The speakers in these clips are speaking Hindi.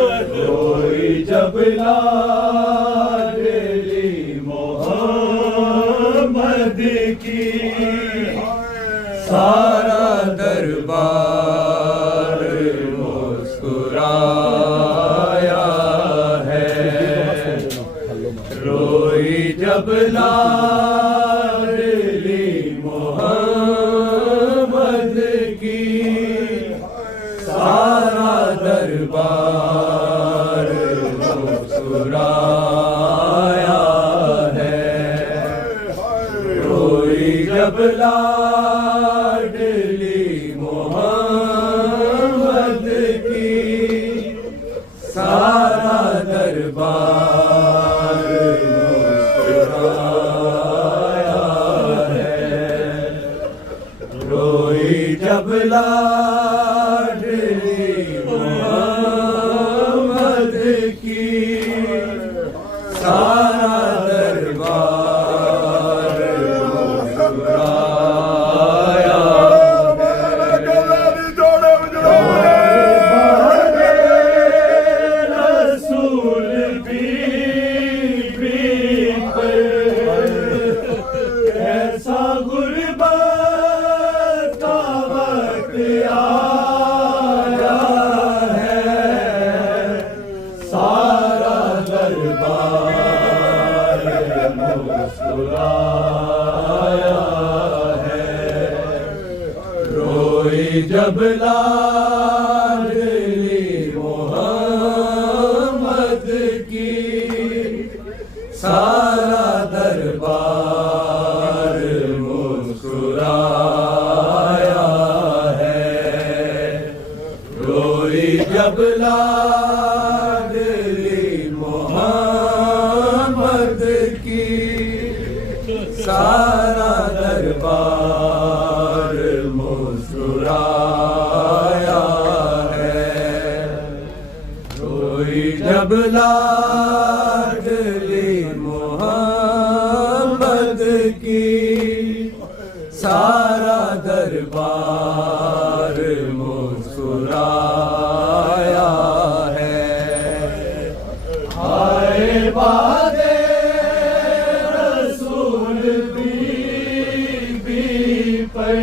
कोई जब लाडली मोहम्मद की सारा दरबार मुस्कुराया है रोई जब लाडली मोहम्मद की सारा दरबार मुस्कुराया है रोई जब लाडली मोहम्मद की सारा दरबार मुस्कुराया है रोई जब लाडली मोहम्मद की सारा दरबार मुस्कुराया रसूल बीबी पर ऐसा गुरबत का वक्त आया है सारा दरबार मुस्कुराया है रोई जब लाडली मोहम्मद की सारा दरबार मुस्कुराया है रोई जब लाडली मोहम्मद की सारा दरबार मुस्कुराया है रोई जब लाडली मोहम्मद की सारा दरबार मुस्कुराया है आए वादे रसूल बीबी पर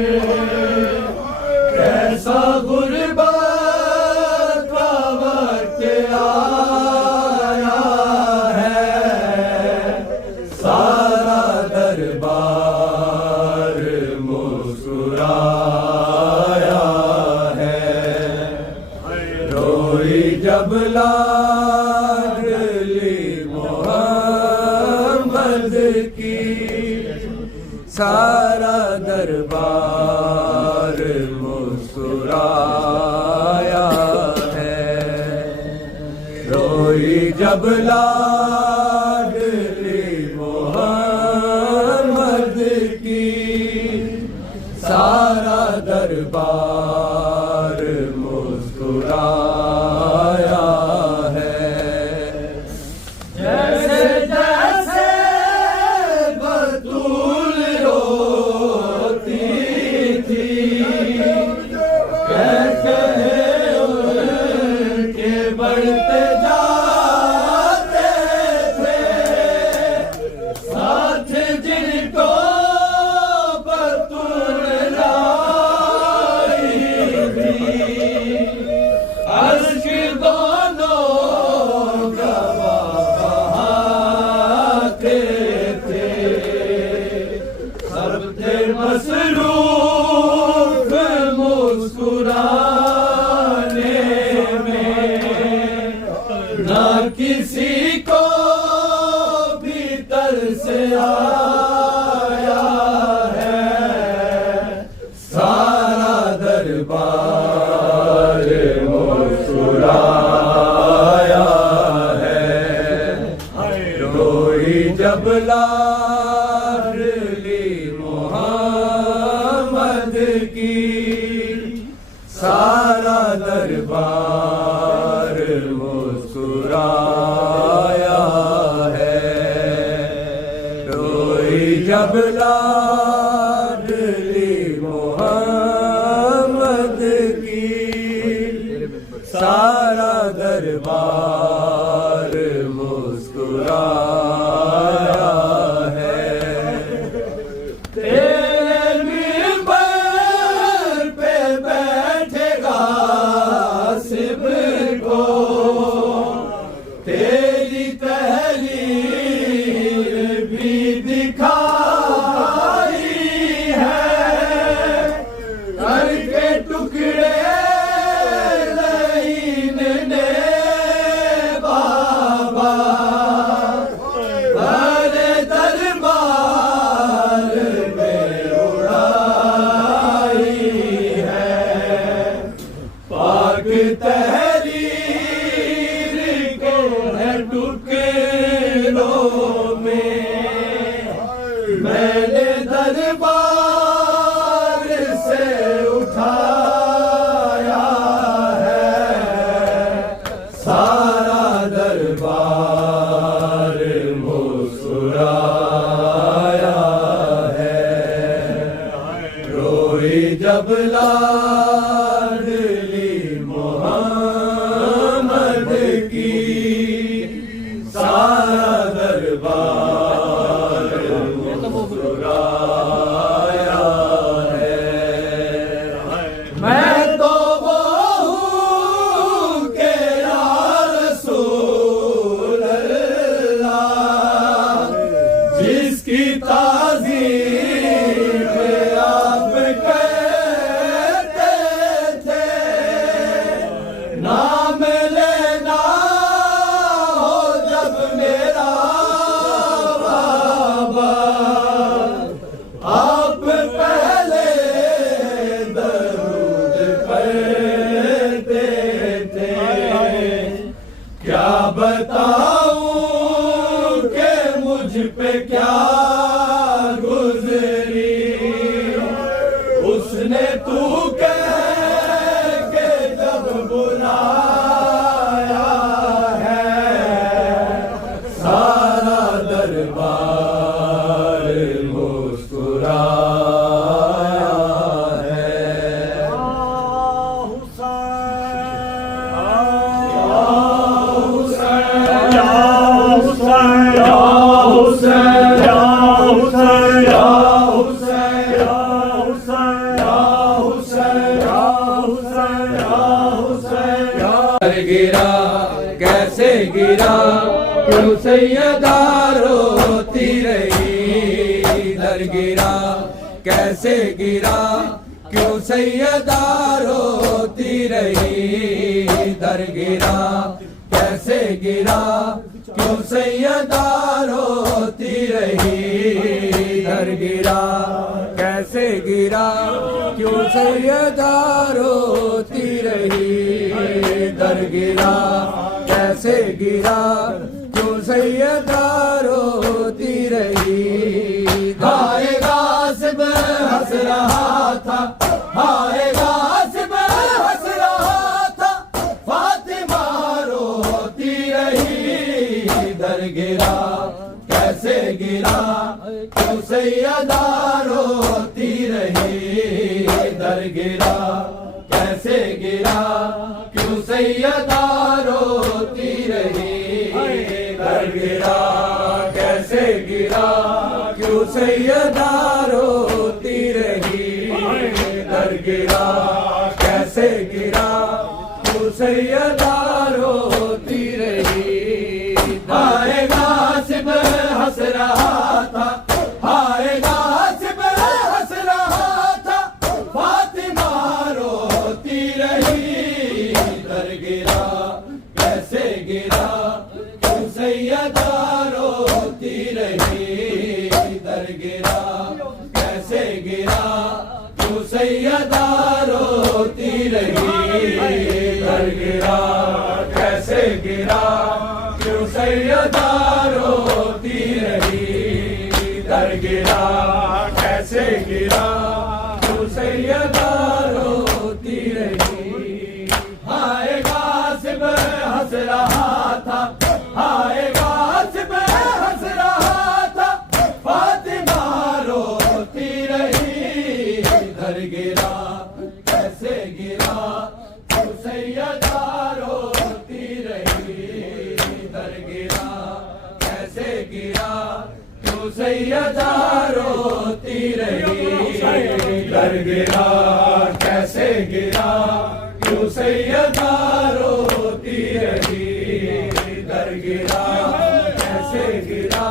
कैसा गुरबत का वक्त आया है सारा दरबार मुस्कुराया है रोई जब लाडली मोहम्मद की सारा दरबार मुस्कुराया है रोई जब लाडली मोहम्मद की सारा दरबार मुस्कुराया है जैसे जैसे बतूल रोती थी कैसे उनके बढ़ते जाते थे साथ जिनको बतूल लाई थी अर्श दोनों गवाह बहाते थे सब थे मसरूफ मुस्कुराने में ना किसी को भी तर से आया है, सारा दरबार मुस्कुराया है। रोई जब लाडली मोहम्मद की, सारा दरबार मुस्कुराया है। रोई जब लाडली मोहम्मद की, सारा दरबार मुस्कुराया है। तेरे मिंबर पे बैठेगा सिब्र को, तेरी तहरीर भी दिखाई है। करके टुकड़े ज़हीन ने बाबा, अरे दरबार में उड़ाई है। पाक तहरीर को है टुकड़ों में, मैंने दरबार से उठाया है। सारा दरबार मुस्कुराया है। रोई जब लाडली मोहम्मद की, सारा दरबार मुस्कुराया है। मैं तो वो हूँ कि या रसूल अल्लाह, जिसकी ताज़ीम आप कहते थे। नाम लेना हो जब मेरा बाबा, आप पहले दरूद पढ़ते थे। क्या बताऊं कि मुझ पे क्या गुजरी, उसने तू कह के जब बुलाया है। सारा दरबार मुस्कुराया है। गिरा कैसे गिरा, क्यों सैयदा रोती रही। दर गिरा कैसे गिरा, क्यों सैयदा रोती रही। दर गिरा कैसे गिरा, क्यों सैयदा रोती रही। दर गिरा कैसे गिरा, क्यों सैयदा रोती रही। दर गिरा कैसे गिरा, क्यों सैयदा रोती रही। हाय गासिब हंस रहा था, हाय गासिब हंस रहा था, फातिमा रोती रही। दर गिरा कैसे गिरा, क्यों सैयदा रोती रही। दर गिरा कैसे गिरा, क्यों सैयदा रोती रही। दर गिरा कैसे गिरा, क्यों सैयदा रोती रही। दर गिरा कैसे गिरा, क्यों सैयदा रोती रही। हाय गासिब हंस रहा था, हाय गासिब हंस रहा था, फातिमा रोती रही। दर गिरा कैसे गिरा, क्यों सैयदा रोती रही। सैयदा रोती रही। दर गिरा कैसे गिरा क्यों सैयदा रोती रही। दर गिरा कैसे गिरा क्यों सैयदा रोती रही। हाय गासिब हंस रहा था, हाय गासिब हंस रहा था, फातिमा रोती रही। दर गिरा कैसे गिरा क्यों सैयदा रोती रही। दर गिरा कैसे गिरा क्यों सैयदा रोती रही। दर गिरा कैसे गिरा क्यों सैयदा रोती रही। दर गिरा कैसे गिरा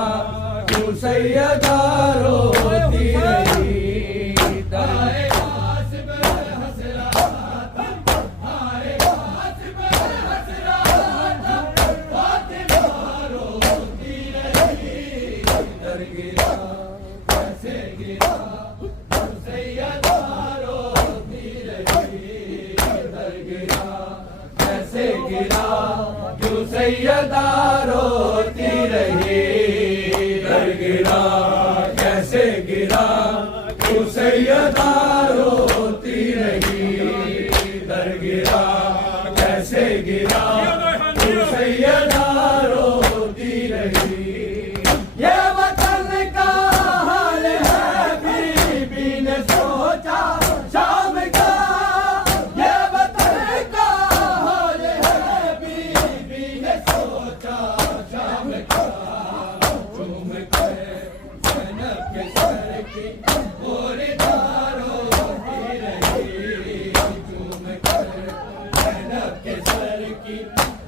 क्यों सैयदा रोती रही। हाय गासिब हंस रहा था, हाय गासिब हंस रहा था, फातिमा रोती रही। दर गिरा कैसे गिरा क्यों सैयदा रोती रही। दर गिरा कैसे गिरा क्यों सैयदा रोती रही। दर गिरा कैसे गिरा क्यों सैयदा रोती रही। दर गिरा कैसे गिरा क्यों सैयदा रोती रही। ये वतन का हाल है बीबी ने सोचा शाम का। ये वतन का हाल है बीबी ने सोचा शाम का। चूम कर ज़ैनब के सर की गोरीदार रोती रही। चूम कर ज़ैनब के सर की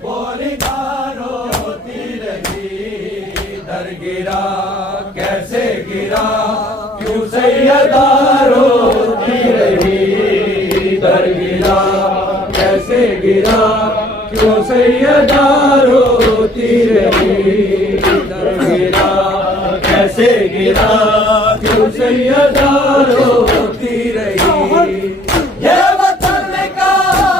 गोरीदार रोती रही। दर गिरा कैसे गिरा क्यों सैयदा रोती रही। दर गिरा कैसे गिरा क्यों सैयदा रोती रही। दर गिरा कैसे गिरा क्यों सैयदा रोती रही। ये वतन का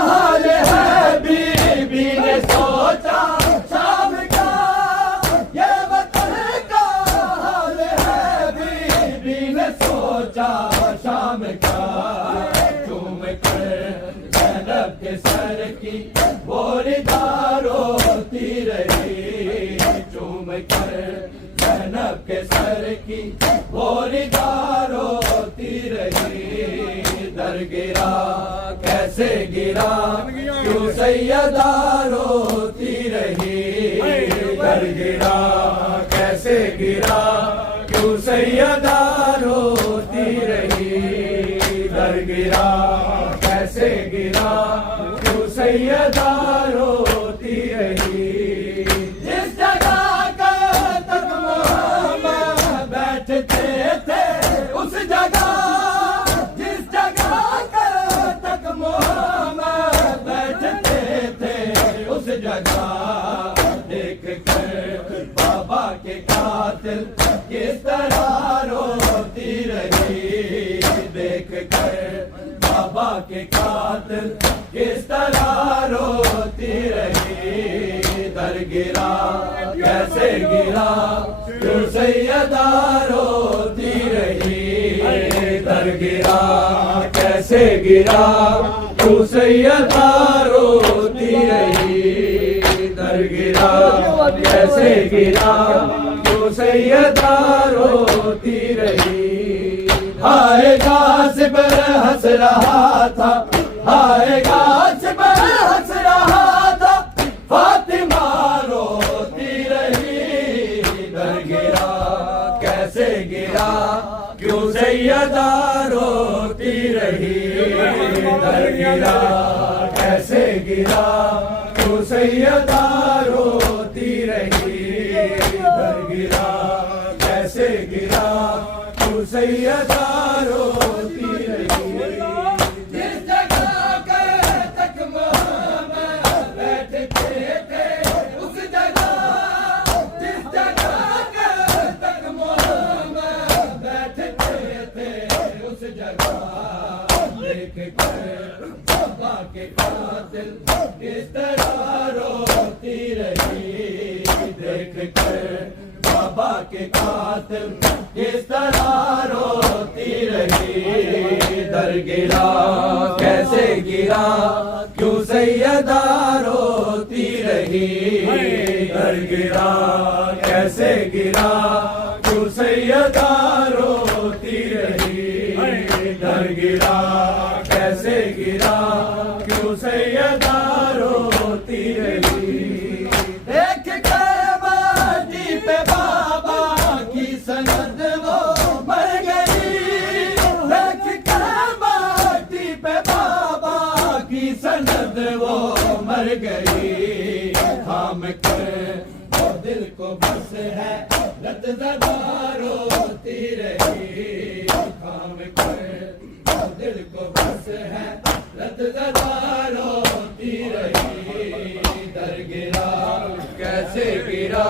हाल है बीबी ने सोचा शाम का। ये वतन का हाल है बीबी ने सोचा शाम का। चूम कर ज़ैनब के सर की गोरीदार रोती रही। चूम कर ज़ैनब के सर की गोरीदार रोती रही। दर गिरा कैसे गिरा क्यों सैयदा रोती रही। दर गिरा कैसे गिरा क्यों सैयदा रोती रही। दर गिरा कैसे गिरा क्यों सैयदा रोती रही। जिस जगह का तक मोहम्मद बैठते थे उस जगह, जिस जगह का तक मोहम्मद बैठते थे उस जगह। देख कर बाबा के कातिल किस तरह रोती रही। देख कर बाबा के कातिल किस तरह रोती रही। दर गिरा कैसे गिरा क्यों सैयदा रोती रही। दर गिरा कैसे गिरा क्यों सैयदा रोती रही। दर गिरा कैसे गिरा क्यों सैयदा रोती रही। हाय गासिब हंस रहा था, हाय गासिब हंस रहा था, फातिमा रोती रही। दर गिरा कैसे गिरा क्यों सैयदा रोती रही। दर गिरा कैसे गिरा क्यों सैयदा रोती रही। दर गिरा कैसे गिरा क्यों सैयदा रोती रही। जिस जगह का तक मोहम्मद बैठते थे उस जगह, जिस जगह का तक मोहम्मद बैठते थे उस जगह। बाबा के कातिल किस तरह रोती रही, देख कर बाबा के कातिल किस तरह रोती रही। दर गिरा कैसे गिरा क्यों सैयदा रोती रही, दर गिरा कैसे गिरा क्यों सैयदा रोती रही, दर गिरा कैसे गिरा क्यों सैयदा रोती रही। देख कर माटी पे बाबा की सनद वो मर गई, देख कर माटी पे बाबा की सनद वो मर गई। थाम कर वो दिल को बस है रत ज़दा रोती रही, थाम कर वो दिल को बस है रत ज़दा रोती रही। दर गिरा कैसे गिरा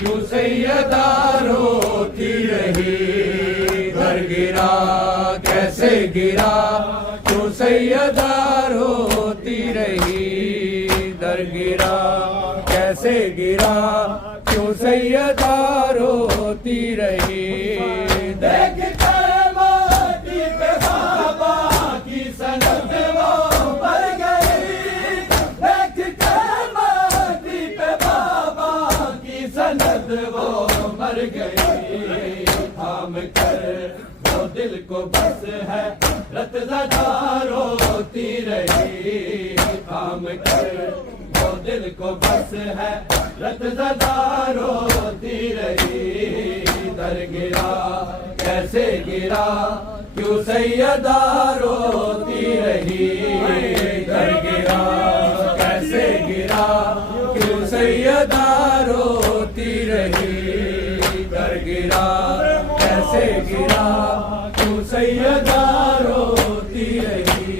क्यों सैयदा रोती रही, दर गिरा कैसे गिरा क्यों सैयदा रोती रही, दर गिरा कैसे गिरा क्यों सैयदा रोती रही। देख कर माटी पे बाबा की सनद वो मर गई, देख कर माटी पे बाबा की सनद वो मर गई। थाम कर वो दिल को बस है रत ज़दा रोती रही, थाम कर वो दिल को बस है रत ज़दा रोती रही। दर गिरा कैसे गिरा क्यों सैयदा रोती रही, दर गिरा कैसे गिरा क्यों सैयदा रोती रही, दर गिरा कैसे गिरा क्यों सैयदा रोती रही।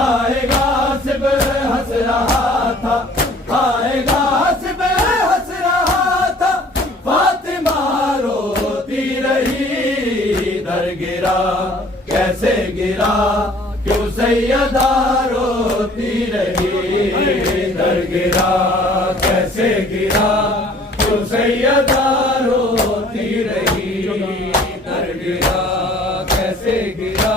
आएगा सिब हंस रहा था, आएगा सिब हंस रहा था, फातिमा रोती रही। दर गिरा कैसे गिरा क्यों सैयदा रोती रही, दर गिरा कैसे गिरा क्यों सैयदा रोती रही, दर गिरा कैसे गिरा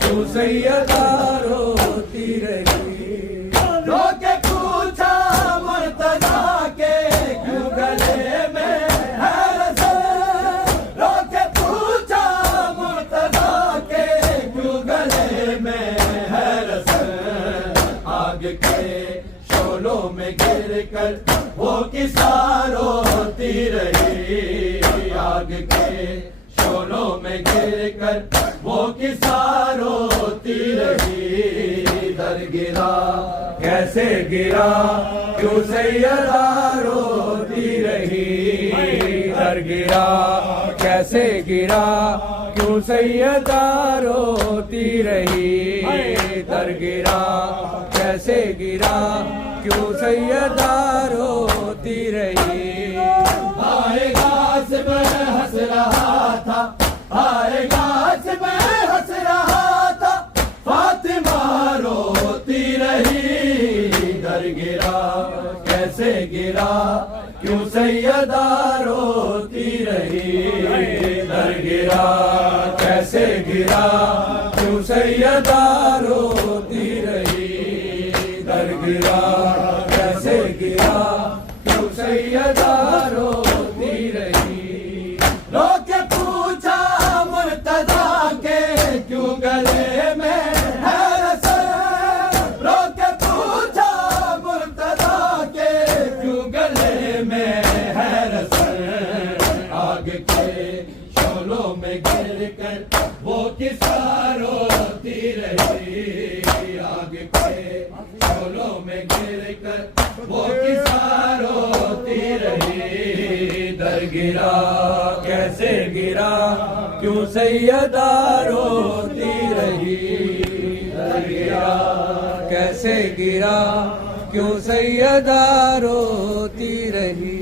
क्यों सैयदा रोती रही। रोके पूछा मुर्तजा के क्यों गले में है रज़ा, रोके पूछा मुर्तजा के क्यों गले में है रज़ा। आग के शोलों में गिर कर वो किसा रोती रही, आग के शोलों में गिर कर वो किसा रोती रही। दर गिरा कैसे गिरा क्यों सैयदा रोती रही, दर गिरा कैसे गिरा क्यों सैयदा रोती रही, दर गिरा कैसे गिरा क्यों सैयदा रोती रही। आएगा सिब हंस रहा था, आएगा सिब हंस रहा था, फातिमा रोती रही। दर गिरा कैसे गिरा क्यों सैयदा रोती रही, दर गिरा कैसे गिरा क्यों सैयदा रोती रही, दर गिरा कैसे गिरा क्यों सैयदा रोती रही। रोके पूछा मुर्तजा के क्यों गले में है रज़ा, रोके पूछा मुर्तजा के क्यों गले में है रज़ा। आग के शोलों में गिर कर वो किसा रोती रही, आग के शोलों में गिर कर वो किसा रोती रही। दर गिरा कैसे गिरा क्यों सैयदा रोती रही, दर गिरा कैसे गिरा क्यों सैयदा रोती रही।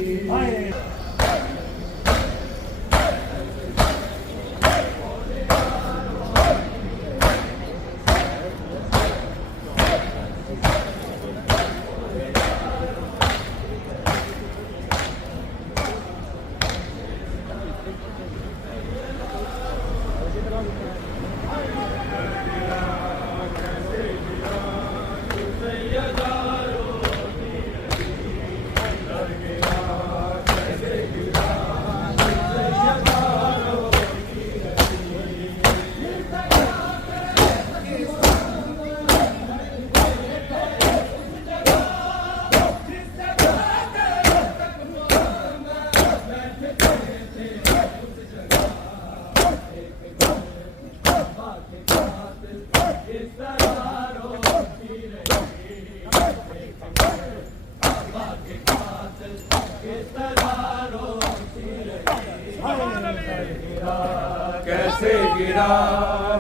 कैसे गिरा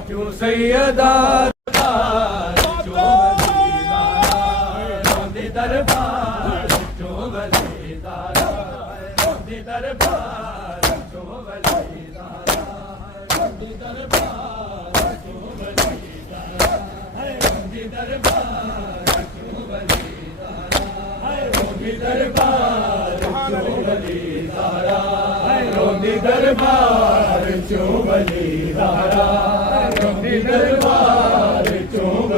क्यों सैयदा दरबार जो बलिदारा दरबार जो बलिदारा दरबार जो बलिदारा दरबार जो बलिदारा दरबार जो बलिदारा दरबार जो बलिदारा दरबार जो बलिदारा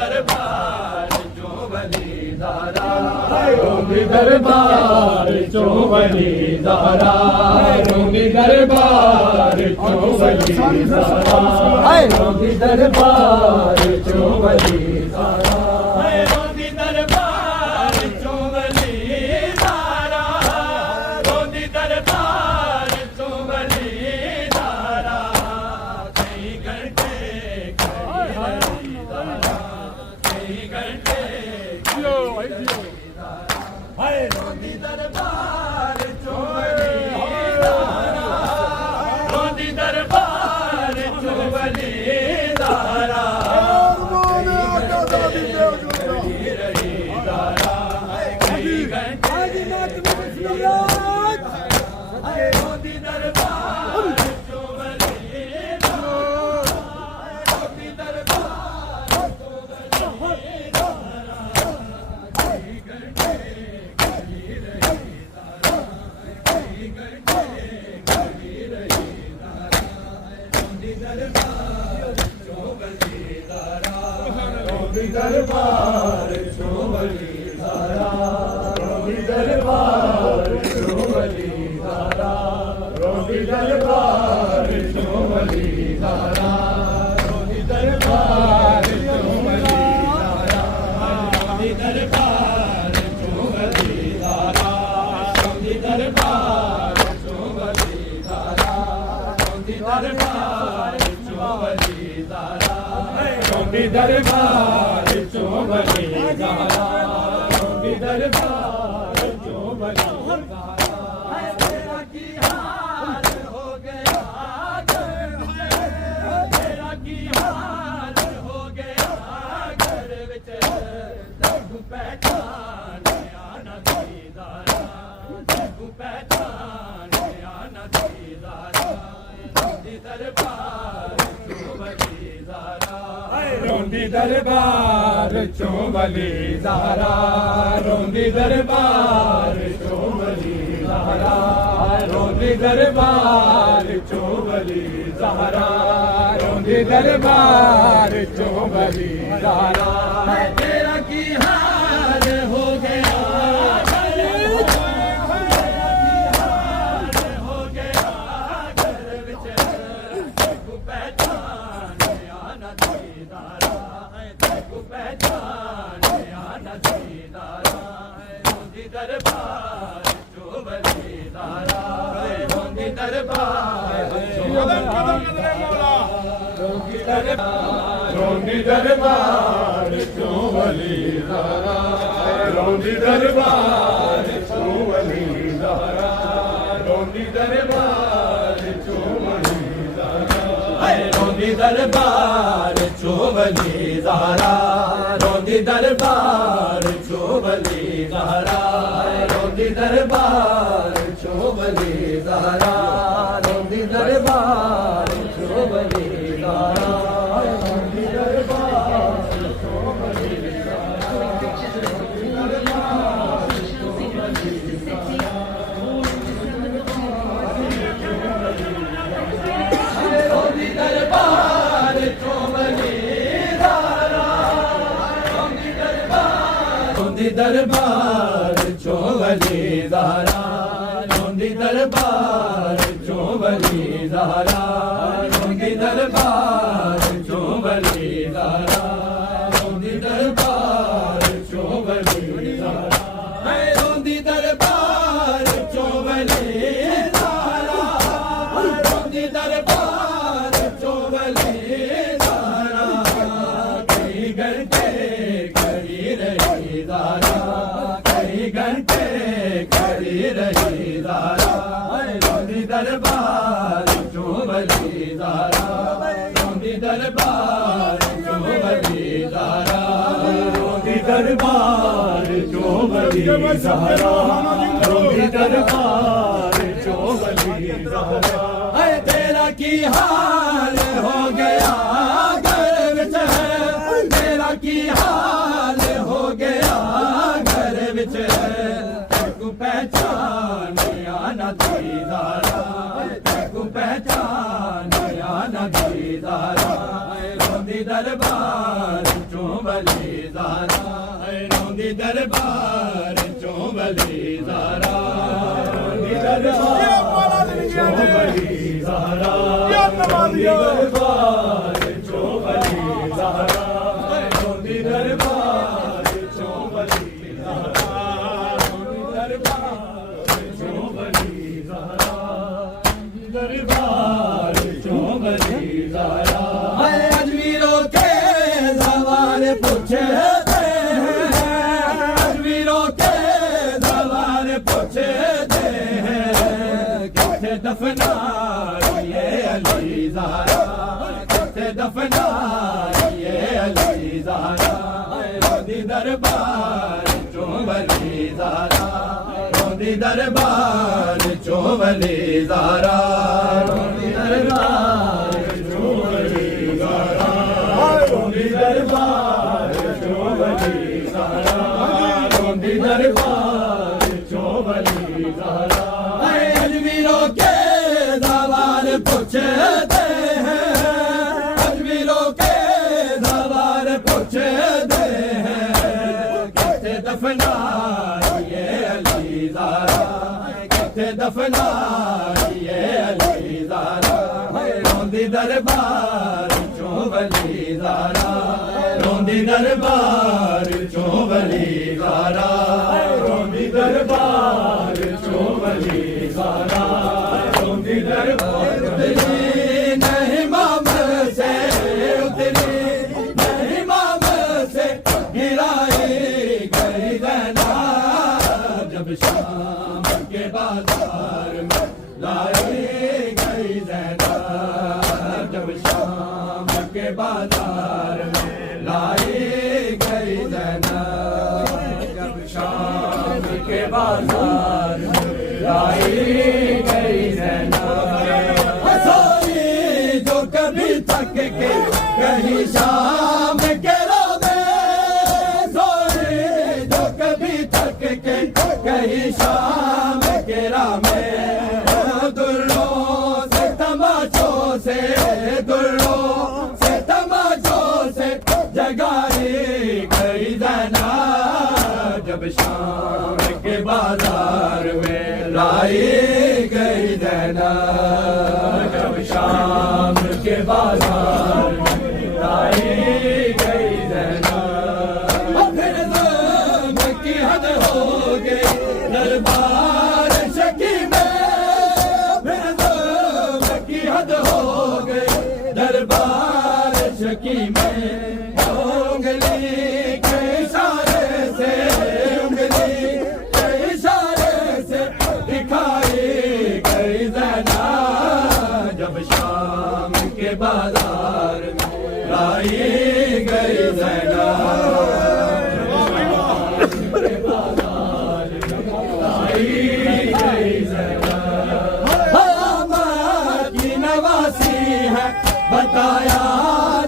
दरबार जो बलिदारा रोंदी दरबार जो बलिदारा रोंदी दरबार जो बलिदारा रोंदी दरबार जो बलिदारा रोंदी दरबार जो बलिदारा कई घंटे कई घंटे रोंदी दरबार जो बलिदारा रोंदी दरबार जो बलिदारा रोंदी दरबार जो दरबार जो बलिदारा रोंदी दरबार जो बलिदारा रोंदी दरबार जो बलिदारा रोंदी दरबार जो बलिदारा रोंदी दरबार जो बलिदारा रोंदी दरबार जो बलिदारा रोंदी दरबार जो बलिदारा रोंदी दरबार जो बलिदारा रोंदी दरबार जो बलिदारा तेरा की हाल हो गया तेरा की हाल हो गया घर विच तू पहचान आना दीदारा तू पहचान आना दीदारा रोंदी दरबार जो बलिदारा रोंदी दरबार जो बलिदारा रोंदी दरबार जो बलिदारा रोंदी दरबार जो बलिदारा रोंदी दरबार जो बलिदारा तेरा की हाल हो गया दरबार जो बलिदारा रोंदी दरबार जो बलिदारा रोंदी दरबार जो बलिदारा रोंदी दरबार जो बलिदारा रोंदी दरबार जो बलिदारा रोंदी दरबार जो बलिदारा रोंदी दरबार जो बलिदारा रोंदी दरबार जो बलिदारा रोंदी दरबार जो बलिदारा रोंदी दरबार जो दरबार जो बलिदारा रोंदी दरबार चो वली ज़हरा रोंदी दरबार चो वली ज़हरा रोंदी दरबार चो वली ज़हरा रोंदी दरबार चो वली ज़हरा रोंदी दरबार चो वली ज़हरा कई घंटे खड़ी रही ज़हरा कई घंटे खड़ी रही ज़हरा रोंदी दरबार चो वली ज़हरा रोंदी दरबार चो वली ज़हरा रोंदी दरबार चो वली ज़हरा रोंदी दरबार चो वली ज़हरा तेरा की हाल हो गया घर विच है तेरा की हाल हो गया घर विच है तू पहचान आना दी ज़हरा तू पहचान आना दी ज़हरा रोंदी दरबार चो वली ज़हरा रोंदी दरबार चो वली ज़हरा रोंदी दरबार चो वली ज़हरा रोंदी दरबार चो वली ज़हरा रोंदी दरबार चो वली ज़हरा रोंदी दरबार चो वली ज़हरा दरबार चो वली ज़हरा अजमीरों के सवाल पूछते हैं अजमीरों के सवाल पूछते हैं किथे दफना ये अली ज़हरा किथे दफना ये अली ज़हरा रोंदी दरबार चो वली ज़हरा रोंदी दरबार चो वली ज़हरा रोंदी दरबार चो वली ज़हरा रोंदी दरबार चो वली ज़हरा रोंदी दरबार चो वली ज़हरा अजमीरों के सवाल पूछते हैं अजमीरों के सवाल पूछते हैं किथे दफना ये अली ज़हरा किथे दफना ये अली ज़हरा रोंदी दरबार चो वली ज़हरा रोंदी दरबार चो वली ज़हरा रोंदी दरबार चो वली ज़हरा रोंदी दरबार नहीं माम से उतरी नहीं माम से गिराई गई ज़हरा जब शाम के बाजार में लाई गई ज़हरा जब शाम के बाजार में लाई गई ज़हरा जब शाम के बाजार में लाई गई ज़हरा सोई जो कभी थक के कहीं शाम के रोवे सोई जो कभी थक के कहीं शाम के रामे दुल्लों से तमाचों से दुल्लों से तमाचों से जगाई गई ज़हरा जब शाम के बाजार में लाई गई ज़हरा जब शाम के बाजार में लाई गई ज़हरा फिर ज़ुल्म की हद हो गई दरबार शकी में फिर ज़ुल्म की हद हो गई दरबार शकी में उंगली के इशारे से उंगली के इशारे से दिखाई गई ज़हरा जब शाम के बाजार में लाई गई ज़हरा लाई गई ज़हरा की नवासी है बताया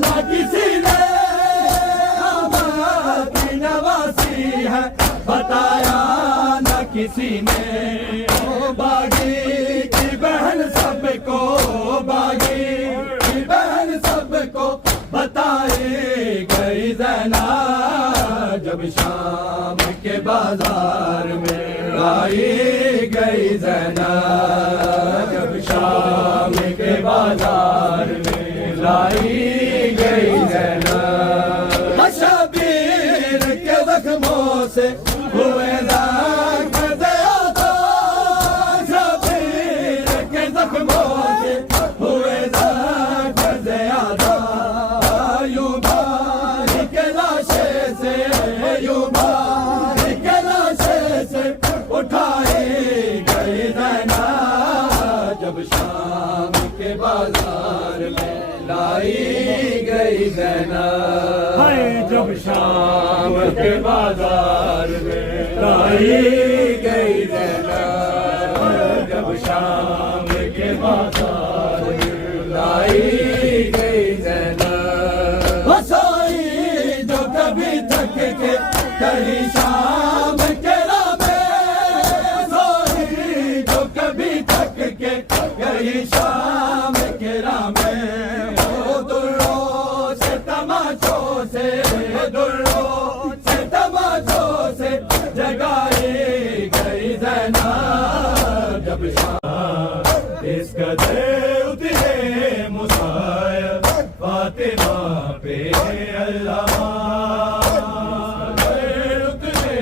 ना किसी ने की नवासी है बताया ना किसी ने ओ बागी की बहन सबको बागी की बहन सबको बताए गई ज़हरा जब शाम के बाजार में लाई गई गई ज़ैनब जब शाम के बाजार में लाई गई ज़ैनब शबीर के जख्मों से हुए ज़ख्म ज़्यादा शबीर के जख्मों से हुए ज़ख्म ज़्यादा यूं भाई के लाशे से यूं भाई के लाशे से उठाई गई ज़ैनब जब शाम के बाजार में लाई गई ज़ैनब जब शाम के बाजार में लाई गई ज़ैनब जब शाम के बाजार में लाई गई ज़ैनब हंसाई जो कभी थक के कहीं शाम के रामे सोई जो कभी थक के कहीं शाम के रामे दुर्रों से तमाशों से दुर्रों से तमाशों से जगाई गई ज़ैनब जब शाम इस कदर उतरे मुसायब फातिमा पे अल्लाह उतरे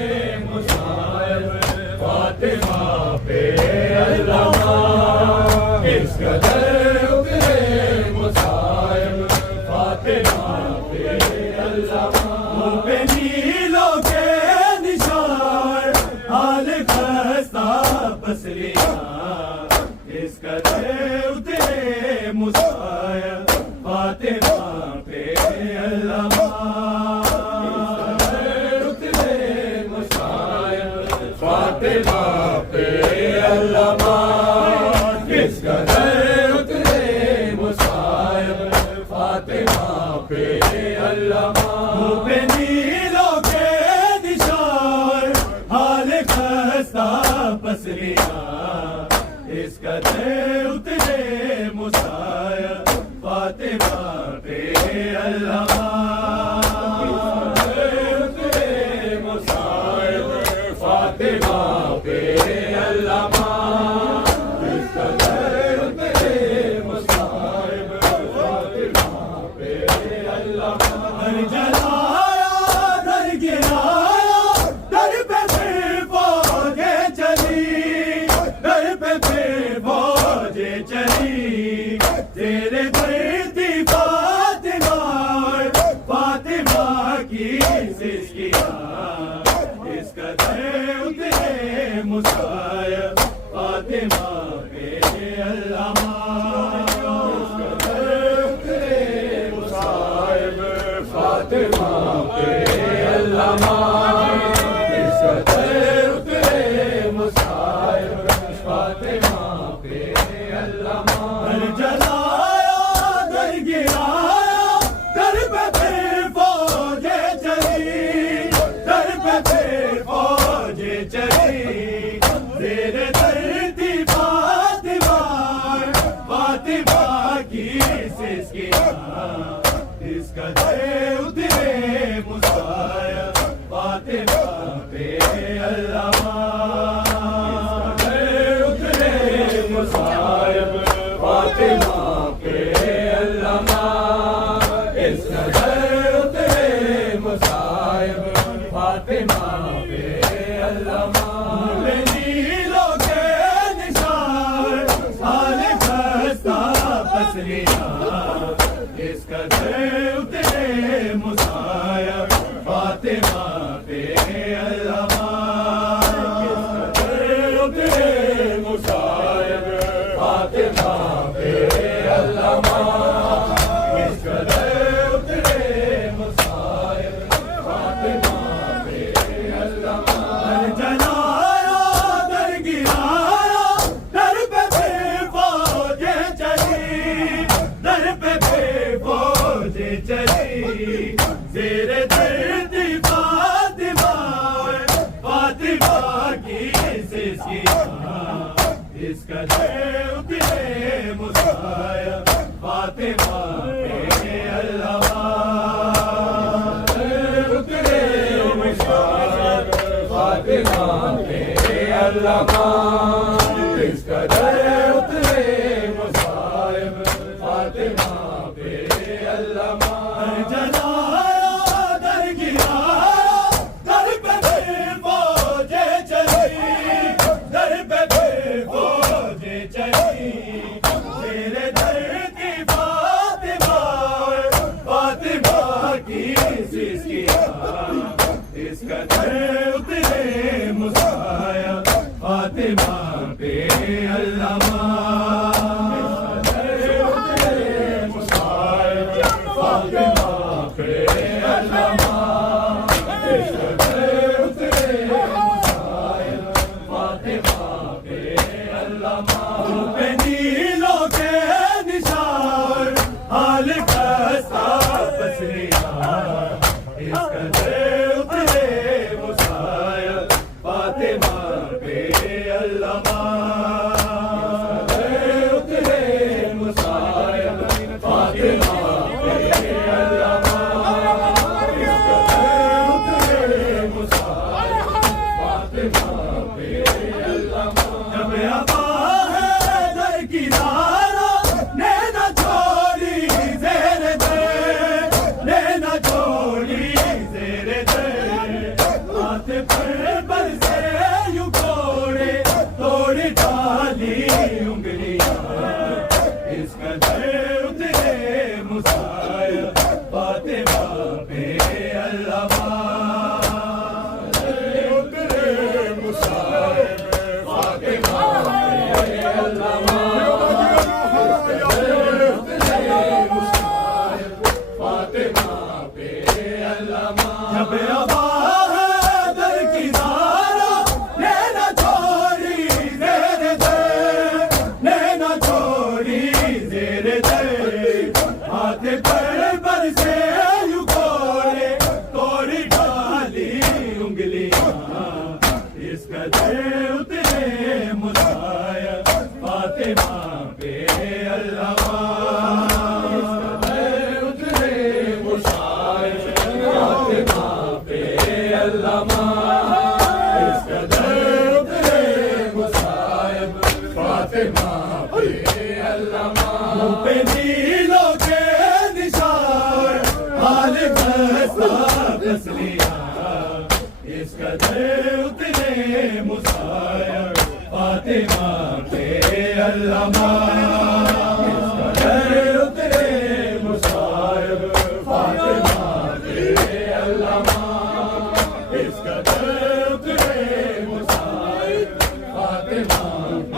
मुसायब फातिमा पे अल्लाह इस कदर उतरे मुसायब फातिमा पे अल्लाह मुँह पे नीलों के निशान हाल खस्ता पसलियाँ इस कदर उतरे मुसायब फातिमा पे अल्लाह उतरे मुसायब फातिमा पे अल्लाह इस कदर उतरे मुसायब फातिमा पे अल्लाह मुँह पे नीलों के निशान हाल खस्ता पसलियाँ इस कदर उतरे मुसायब फातिमा पे अल्लाह उतरे मुसायब फातिमा पे अल्लाह इस कदर उतरे मुसायब फातिमा पे अल्लाह दर जलाया दर गिराया दर पे फिर फौजें चली दर पे फिर फौजें चली तेरे दर्दी फातिमा फातिमा की सिस्कियाँ इस कदर उतरे मुसायब फातिमा पे अल्लाह इस कदर उतरे मुसायब फातिमा पे अल्लाह इस कदर उतरे मुसायब फातिमा पे अल्लाह दर जलाया दर गिराया दर पे फिर फौजें चली दर पे फिर फौजें चली तेरे दर्दी फातिमा फातिमा की सिस्कियाँ इस कदर उतरे मुसायब फातिमा पे अल्लाह उतरे मुसायब फातिमा पे अल्लाह इस कदर उतरे मुसायब फातिमा पे अल्लाह नीलों के निशान हाल खस्ता पसलियाँ इस कदर उतरे मुसायब फातिमा पे अल्लाह इस कदर उतरे मुसायब फातिमा पे अल्लाह इस कदर उतरे मुसायब फातिमा पे अल्लाह दर जलाया दर गिराया दर पे फिर फौजें चली दर पे फिर फौजें चली तेरे दर्दी फातिमा फातिमा की सिस्कियाँ इस कदर उतरे मुसायब फातिमा पे अल्लाह उतरे मुसायब फातिमा पे अल्लाह कदर उतरे मुसाहिब फातिमा पे अल्लामा जलाया दर गिराया दर पे फिर फौजे चली दर पे फिर फौजे चली मेरे दर की फातिमा फातिमा की सिसकिया इस कदर उतरे मुसाहिब फातिमा पे अल्लामा इस कदर उतरे मुसाहिब फातिमा पे अल्लामा इस कदर उतरे मुसाहिब फातिमा पे अल्लामा इस कदर उतरे मुसाहिब फातिमा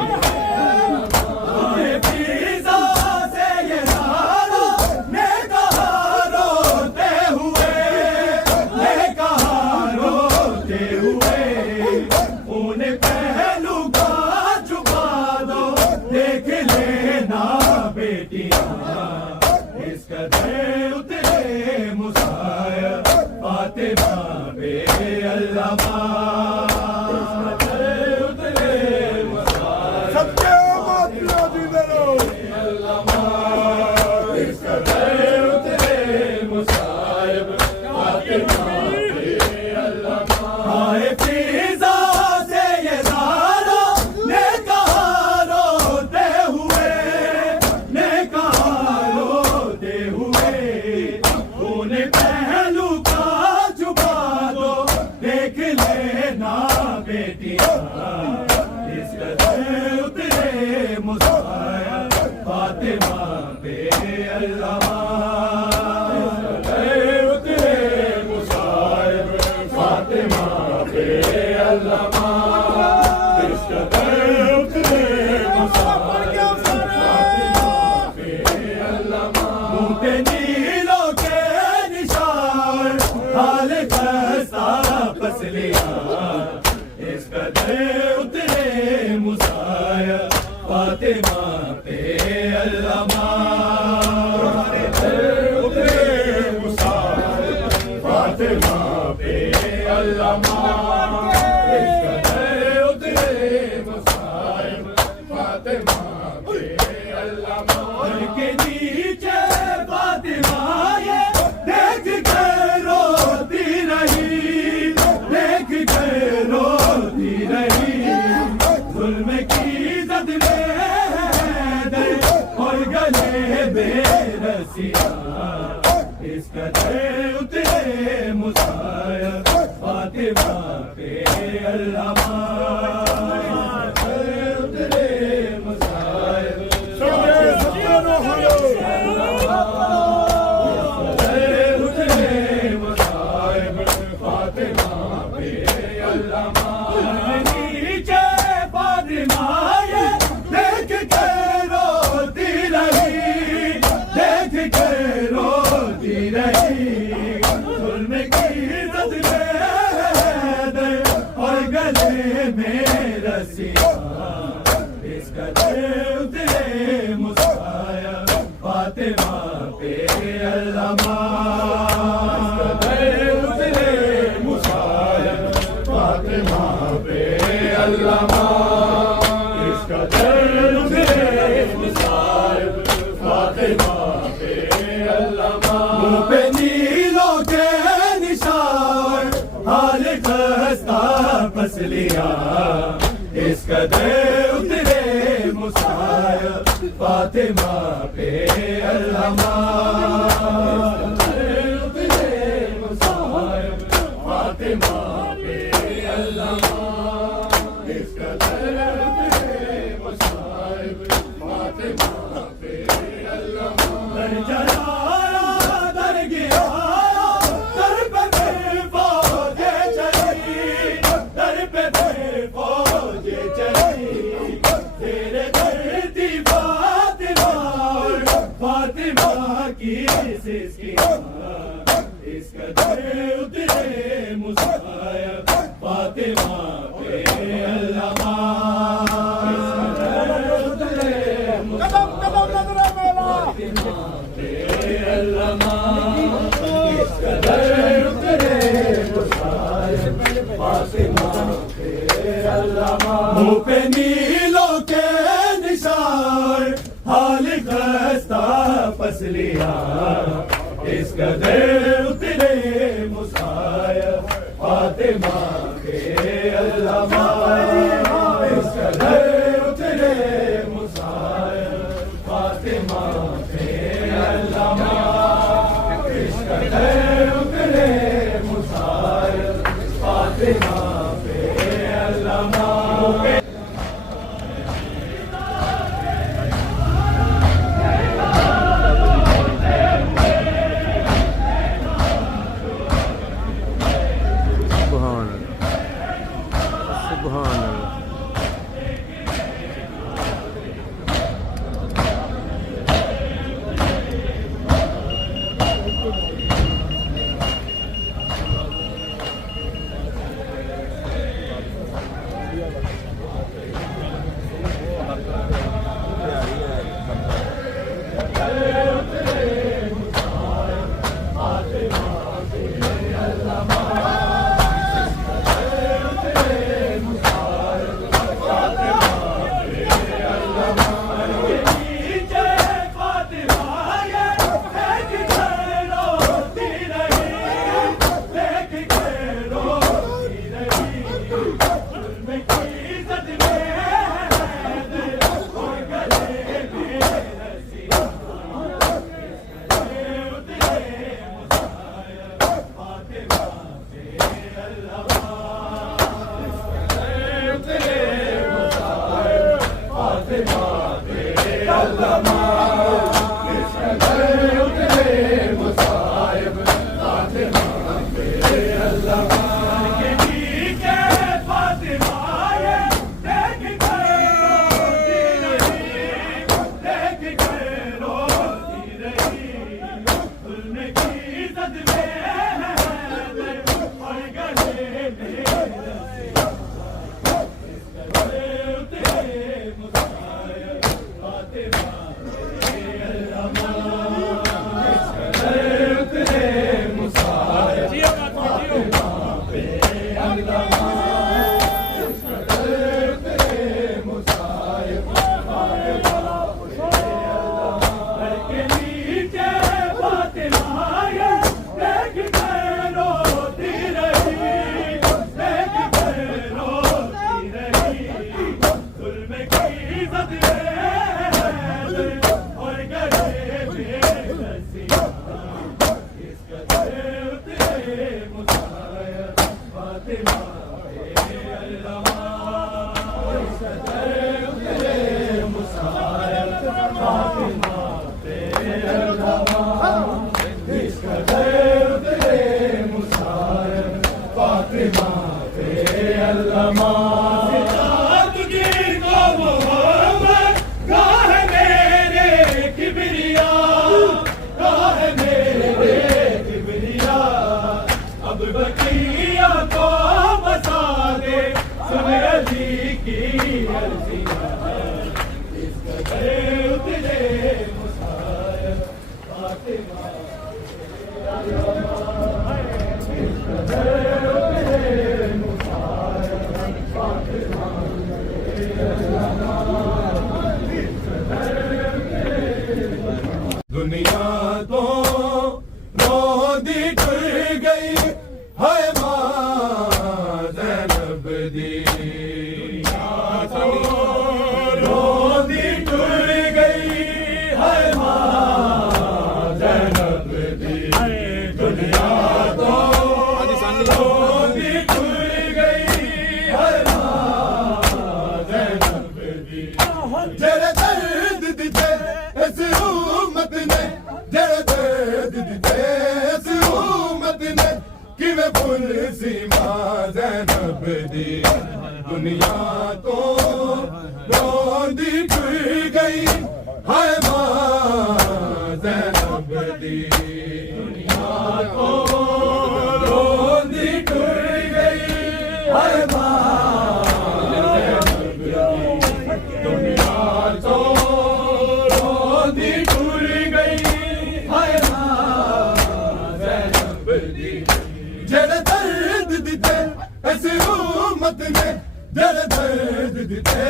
जुल्म की ज़द में गले बेरसिया इस कदर उतरे मुसायब फातिमा पे अल्लामा उतरे मुसायब उतरे मुसायब फातिमा पे अल्लामा नीचे फातिमा ये देख के रोती रही देख के रोती रही जुल्म की इज्जत में और गले में रसिया इस कदर उतरे मुसायब फातिमा पे अल्लामा उतरे मुसायब फातिमा पे अल्लामा इस कदर उतरे मुसायब फातिमा पे अल्लामा मुँह पे नीलों के निशान हाल खस्ता फसलिया इस कदर उतरे मुसायब फातिमा पे अल्लामा उतरे मुसायब फातिमा पे अल्लामा इस कदर उतरे मुसायब फातिमा पे अल्लामा दर जलाया दर गिराया दर पे फिर फौजे चली दर पे फिर फौजे चली तेरे धरती फातिमा फातिमा की सिसकिया इस कदर उतरे मुसायब फातिमा पे अल्लामा इस कदर उतरे फातिमा पे अल्लामा इस कदर उतरे मुसायब फातिमा पे अल्लामा मुँह पे नीलों के निशान हाल खस्ता फसलिया इस कदर उतरे मुसायब फातिमा पे अल्लामा इस कदर उतरे मुसायब फातिमा पे अल्लामा इस कदर उतरे मुसायब फातिमा पे अल्लामा दुनिया तो रोंदी टुर गई है मां ज़ैनब दी दुनिया तो रोंदी टुर गई है मां ज़ैनब दी दुनिया तो रोंदी टुर गई है मां ज़ैनब दी जेरे दर्द दिते इस उम्मत ने जेरे दर्द दिते इस उम्मत ने किवें भुल सी मां ज़ैनब दी दुनिया तो रोंदी टुर गई है मां ज़ैनब दी दुनिया तो रोंदी टुर गई है मां ज़ैनब दी दुनिया तो रोंदी टुर गई है मां ज़ैनब दी जेरे दर्द दिते इस उम्मत ने जेरे दर्द दिते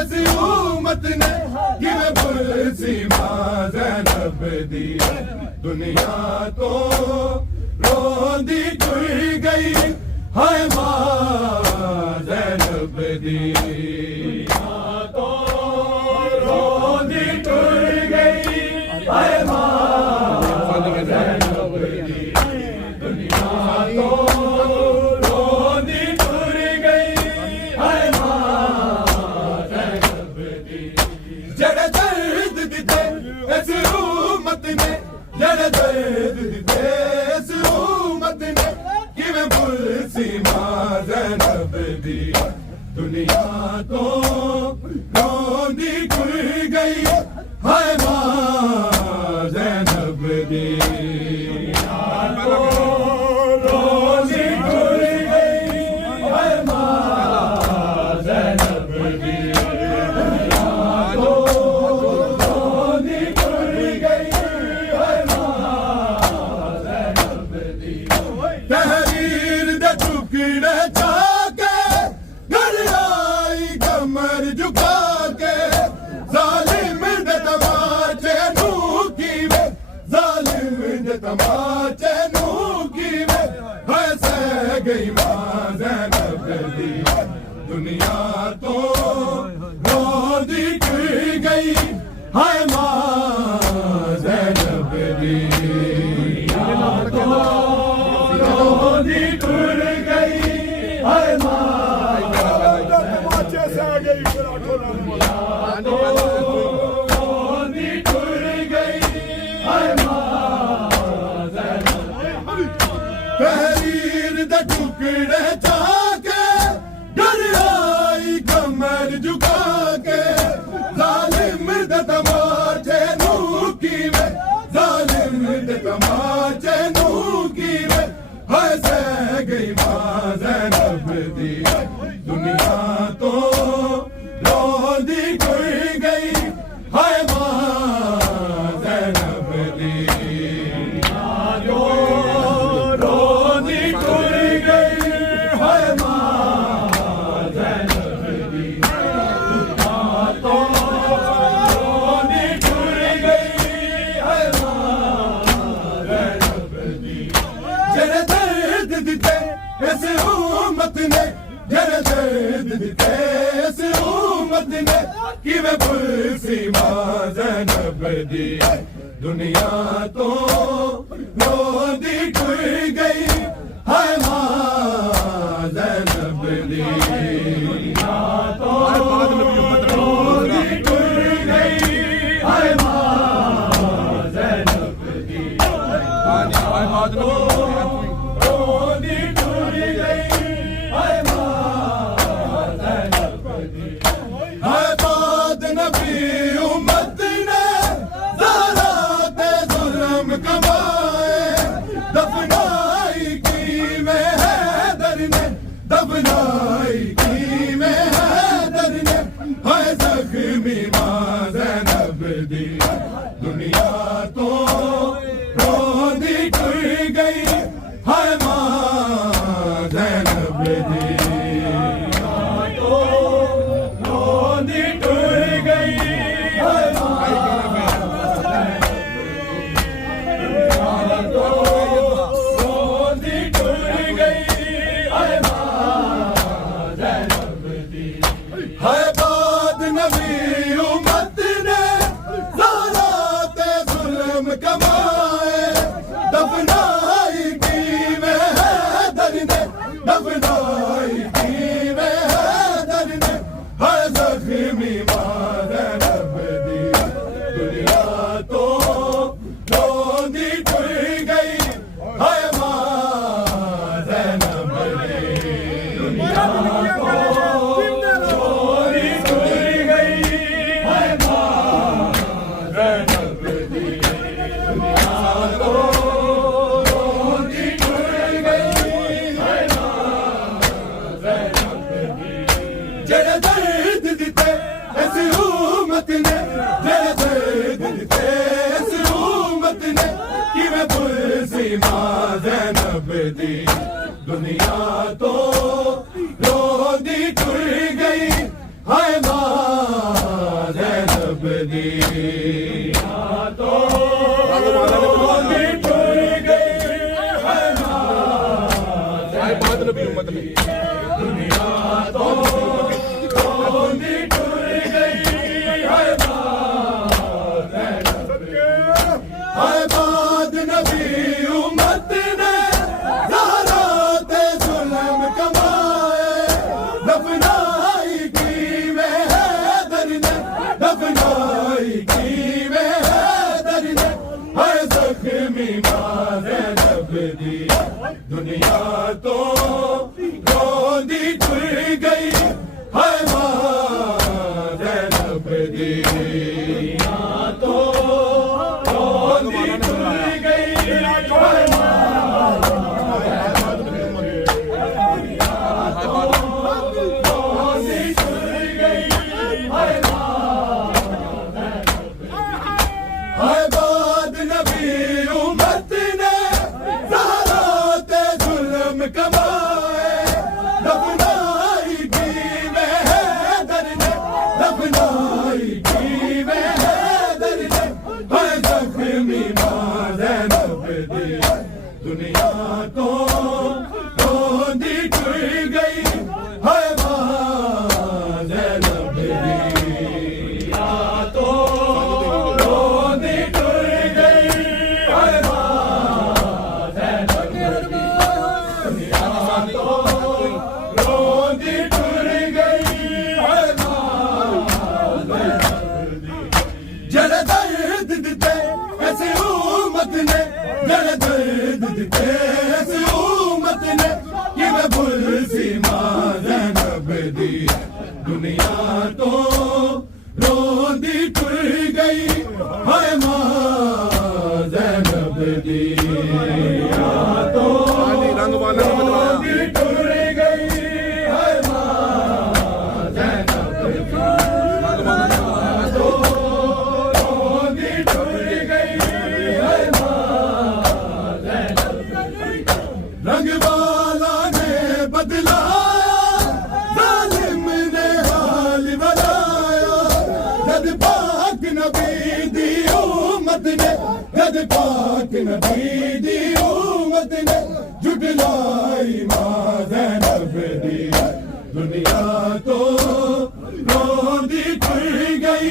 इस उम्मत ने किवें भुल सी मां ज़ैनब दी दुनिया तो रोंदी टुर गई है मां ज़ैनब दी दुनिया तो रोंदी टुर गई है मां ज़ैनब दी दुनिया तो रोंदी टुर गई है मां ज़ैनब दी जेरे दर्द दिते इस उम्मत ने जेरे दर्द दिते इस उम्मत ने किवें भुल सी मां ज़ैनब दी दुनिया तो रोंदी टुर गई है मां ज़ैनब दी दुनिया तो रोंदी टुर गई है मां ज़ैनब दी दुनिया तो रोंदी टुर गई है मां ज़ैनब दी तहरीर दे टुकड़े चाके घर आई कमर झुका के जालिम दे तमाचे नू कीवे जालिम दे तमाचे नू कीवे हंसे गई मां ज़ैनब दी दुनिया तो रोंदी टुर गई है मां ज़ैनब दी दुनिया तो रोंदी टुर गई है मां रोंदी टुर गई है मां ज़ैनब तहरीर दे टुकड़े चाके घर आई कमर झुका के जालिम दे तमाचे नू कीवे जालिम दे तमाचे नू कीवे हंसे गई मां ज़ैनब दी दुनिया तो रोंदी टुर गई है मां ज़ैनब दी दुनिया तो रोंदी टुर गई है मां ज़ैनब दी दुनिया तो रोंदी टुर गई है मां ज़ैनब दी जेरे दर्द दिते इस उम्मत ने जेरे दर्द दिते इस उम्मत ने किवें भुल सी मां ज़ैनब दी दुनिया तो रोंदी टुर गई है मां ज़ैनब दी दुनिया तो रोंदी टुर गई है मां ज़ैनब दी रोंदी टुर गई है मां दी दुनिया तो रोंदी टुर गई हाय मां ज़ैनब दी रोंदी टुर गई हाय मां रोंदी टुर गई हाय मां ज़ैनब दी हाय बाद नबी उम्मत ने ज़ारा ते ज़ुल्म कमाए दफनाई की में हैदर ने दफनाई की में हैदर ने हर ज़ख्मी मां ज़ैनब दी दुनिया तो रोंदी टुर गई हाय मां ज़ैनब दी दुनिया तो रोंदी टुर गई हाय मां ज़ैनब दी दुनिया तो रोंदी टुर गई हाय मां ज़ैनब दी जेड़े दर्द दिते इस उम्मत ने जेड़े दर्द दिते इस उम्मत ने किवें भुलसी मां ज़ैनब दी दुनिया तो रोंदी टुर गई हाय मां ज़ैनब दी दुनिया तो रोंदी टुर गई हाय मां ज़ैनब दी दुनिया तो रोंदी टुर गई हाय मां ज़ैनब दी हाय बाद नबी उम्मत ने ज़ारा ते ज़ुल्म कमाए दफनाई की में हैदर ने दफनाई की में हैदर ने हर ज़ख्मी मां ज़ैनब दी दुनिया तो रोंदी टुर गई हाय मां ज़ैनब दी दुनिया तो रोंदी टुर गई हाय मां रोंदी टुर गई हाय मां हाय बाद नबी उम्मत ने ज़ारा ते ज़ुल्म कमाए दफनाई की में हैदर ने दफनाई की में हैदर ने हर ज़ख्मी मां ज़ैनब दी दुनिया तो रोंदी टुर गई हाय मां ज़ैनब दी दुनिया तो रोंदी टुर गई हाय मां ज़ैनब दी दुनिया तो रोंदी टुर गई हाय मां ज़ैनब दी जेड़े दर्द दिते इस उम्मत ने जेड़े दर्द दिते इस उम्मत ने किवें भुलसी मां ज़ैनब दी दुनिया तो रोंदी टुर गई हाय मां ज़ैनब दी दुनिया तो रोंदी टुर गई हाय मां ज़ैनब दी दुनिया तो रोंदी टुर गई हाय मां ज़ैनब दी रंग वाला ने बदलाया जालिम ने हाल बनाया जद पाक नबी दी उम्मत ने जद पाक नबी दी उम्मत ने जुटलाई मां ज़ैनब दी दुनिया तो रोंदी टुर गई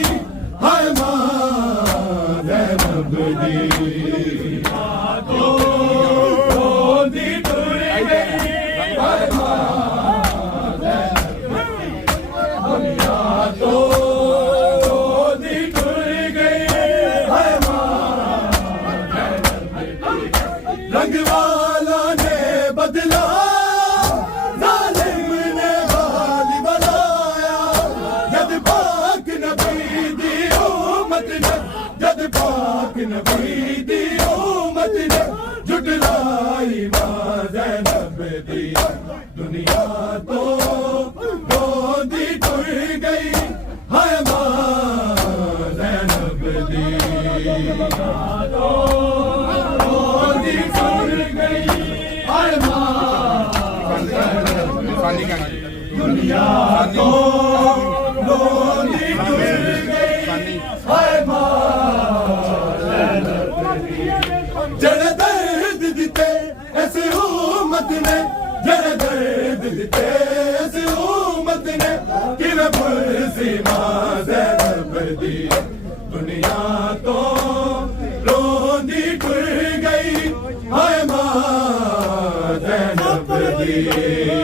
हाय मां ज़ैनब दी दुनिया तो रोंदी टुर गई हाय मां ज़ैनब दी दुनिया तो रोंदी टुर गई हाय मां ज़ैनब दी रंग वाला ने बदला जालिम ने हाल बनाया जद पाक नबी दी उम्मत ने जद पाक नबी दी उम्मत ने जुटलाई मां ज़ैनब दी दुनिया तो रोंदी टुर गई हाय मां ज़ैनब दी रोंदी टुर गई हाय मां दुनिया तो रोंदी टुर गई हाय मां जड़ दर्द दिते ऐसे उम्मत ने जड़ दर्द दिते ऐसे उम्मत ने कि मैं भूल सी मां ज़ैनब दी दुनिया तो रोंदी टुर गई हाय मां ज़ैनब दी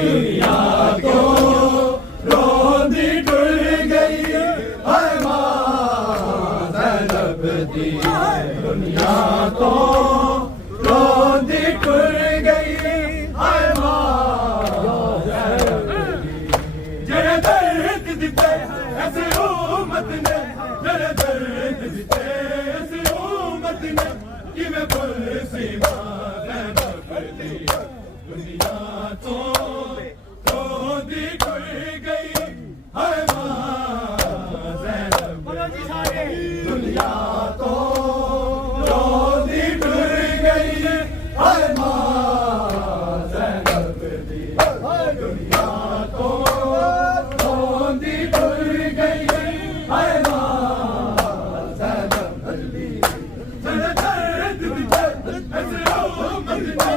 दुनिया तो रोंदी टुर गई हाय मां ज़ैनब दी दुनिया तो रोंदी टुर गई हाय मां जड़ दर्द दिते ऐसे उम्मत ने जड़ दर्द दिते ऐसे उम्मत ने कि मैं भूल सी मां ज़ैनब दी दुनिया तो रोंदी टुर गई हाय मां ज़ैनब दुनिया तो रोंदी टुर गई हाय मां ज़ैनब दी दुनिया तो रोंदी टुर गई हाय मां ज़ैनब दी जड़ दर्द दिते ऐसे उम्मत ने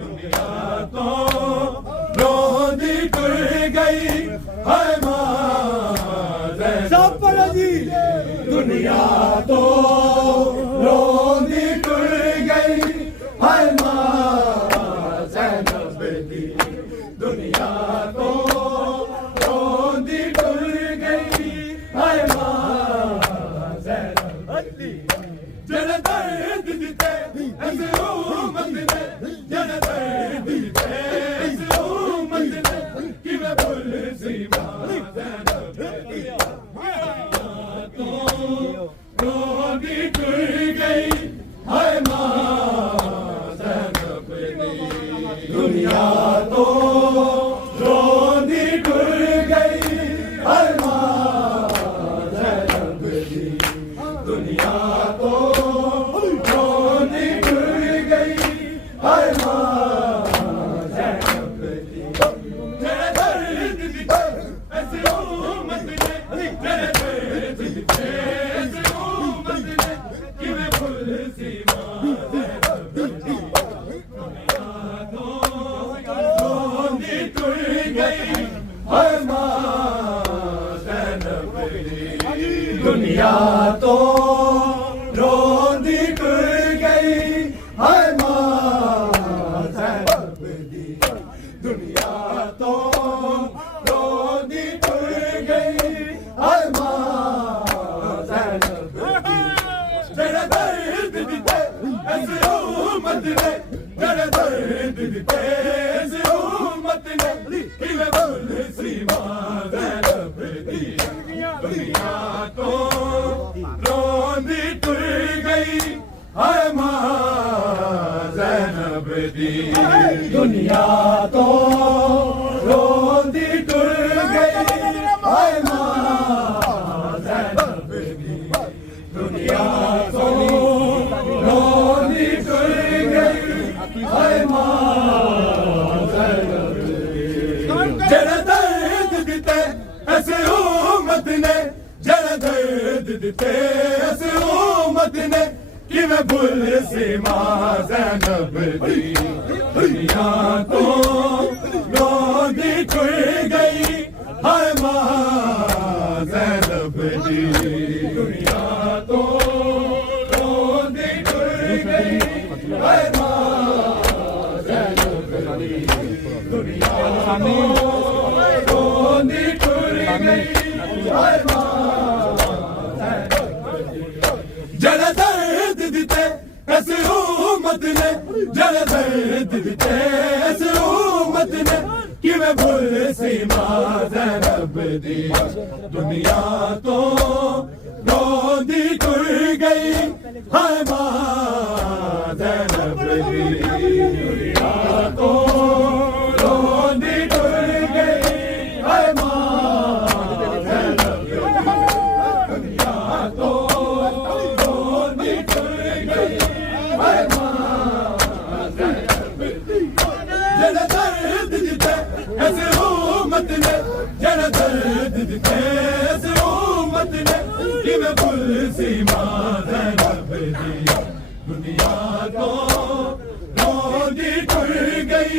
दुनिया तो रोंदी टुर गई हाय मां ज़ैनब दी दुनिया तो रोंदी टुर गई हाय मां ज़ैनब दी दुनिया तो रोंदी टुर गई हाय मां ज़ैनब दी जड़ दर्द दिते ऐसे उम्मत ने जड़ दर्द दिते ऐसे उम्मत ने कि मैं भूल सी मां ज़ैनब दी तो रोंदी टुर गई हाय मां ज़ैनब दी दुनिया तो रोंदी टुर गई हाय मां ज़ैनब दी दुनिया तो रोंदी टुर गई हाय मां ज़ैनब दी जड़ दर्द दिते ऐसे उम्मत ने जड़ दर्द दिते ऐसे उम्मत ने कि मैं भूल सी मां ज़ैनब दी दुनिया तो रोंदी टुर गई हाय मां ज़ैनब दी दुनिया तो रोंदी टुर गई हाय मां ज़ैनब दी दुनिया तो रोंदी टुर गई हाय मां ज़ैनब दी जड़ दर्द दिते ऐसे उम्मत ने जड़ दर्द दिते ऐसे उम्मत ने कि मैं भूल सी मां ज़ैनब दी दुनिया तो रोंदी टुर गई हाय मां ज़ैनब दी दुनिया तो रोंदी टुर गई हाय मां ज़ैनब दी दुनिया तो रोंदी टुर गई हाय मां ज़ैनब दी जड़ दर्द दिते ऐसे उम्मत ने जड़ दर्द दिते ऐसे उम्मत ने कि मैं भूल सी मां ज़ैनब दी दुनिया तो रोंदी टुर गई हाय मां ज़ैनब दी दुनिया तो रोंदी टुर गई हाय मां ज़ैनब दी दुनिया तो रोंदी टुर गई हाय मां जड़ दर्द दिते ऐसे उम्मत ने जड़ दर्द दिते ऐसे उम्मत ने कि मैं भूल सी मां ज़ैनब दी दुनिया तो रोंदी टुर गई हाय मां ज़ैनब दी दुनिया तो रोंदी उम्मत ने जरा दर्द दिते इस उम्मत ने कि मैं फुल सीमा ज़ैनब दी दुनिया तो रोंदी टुर गई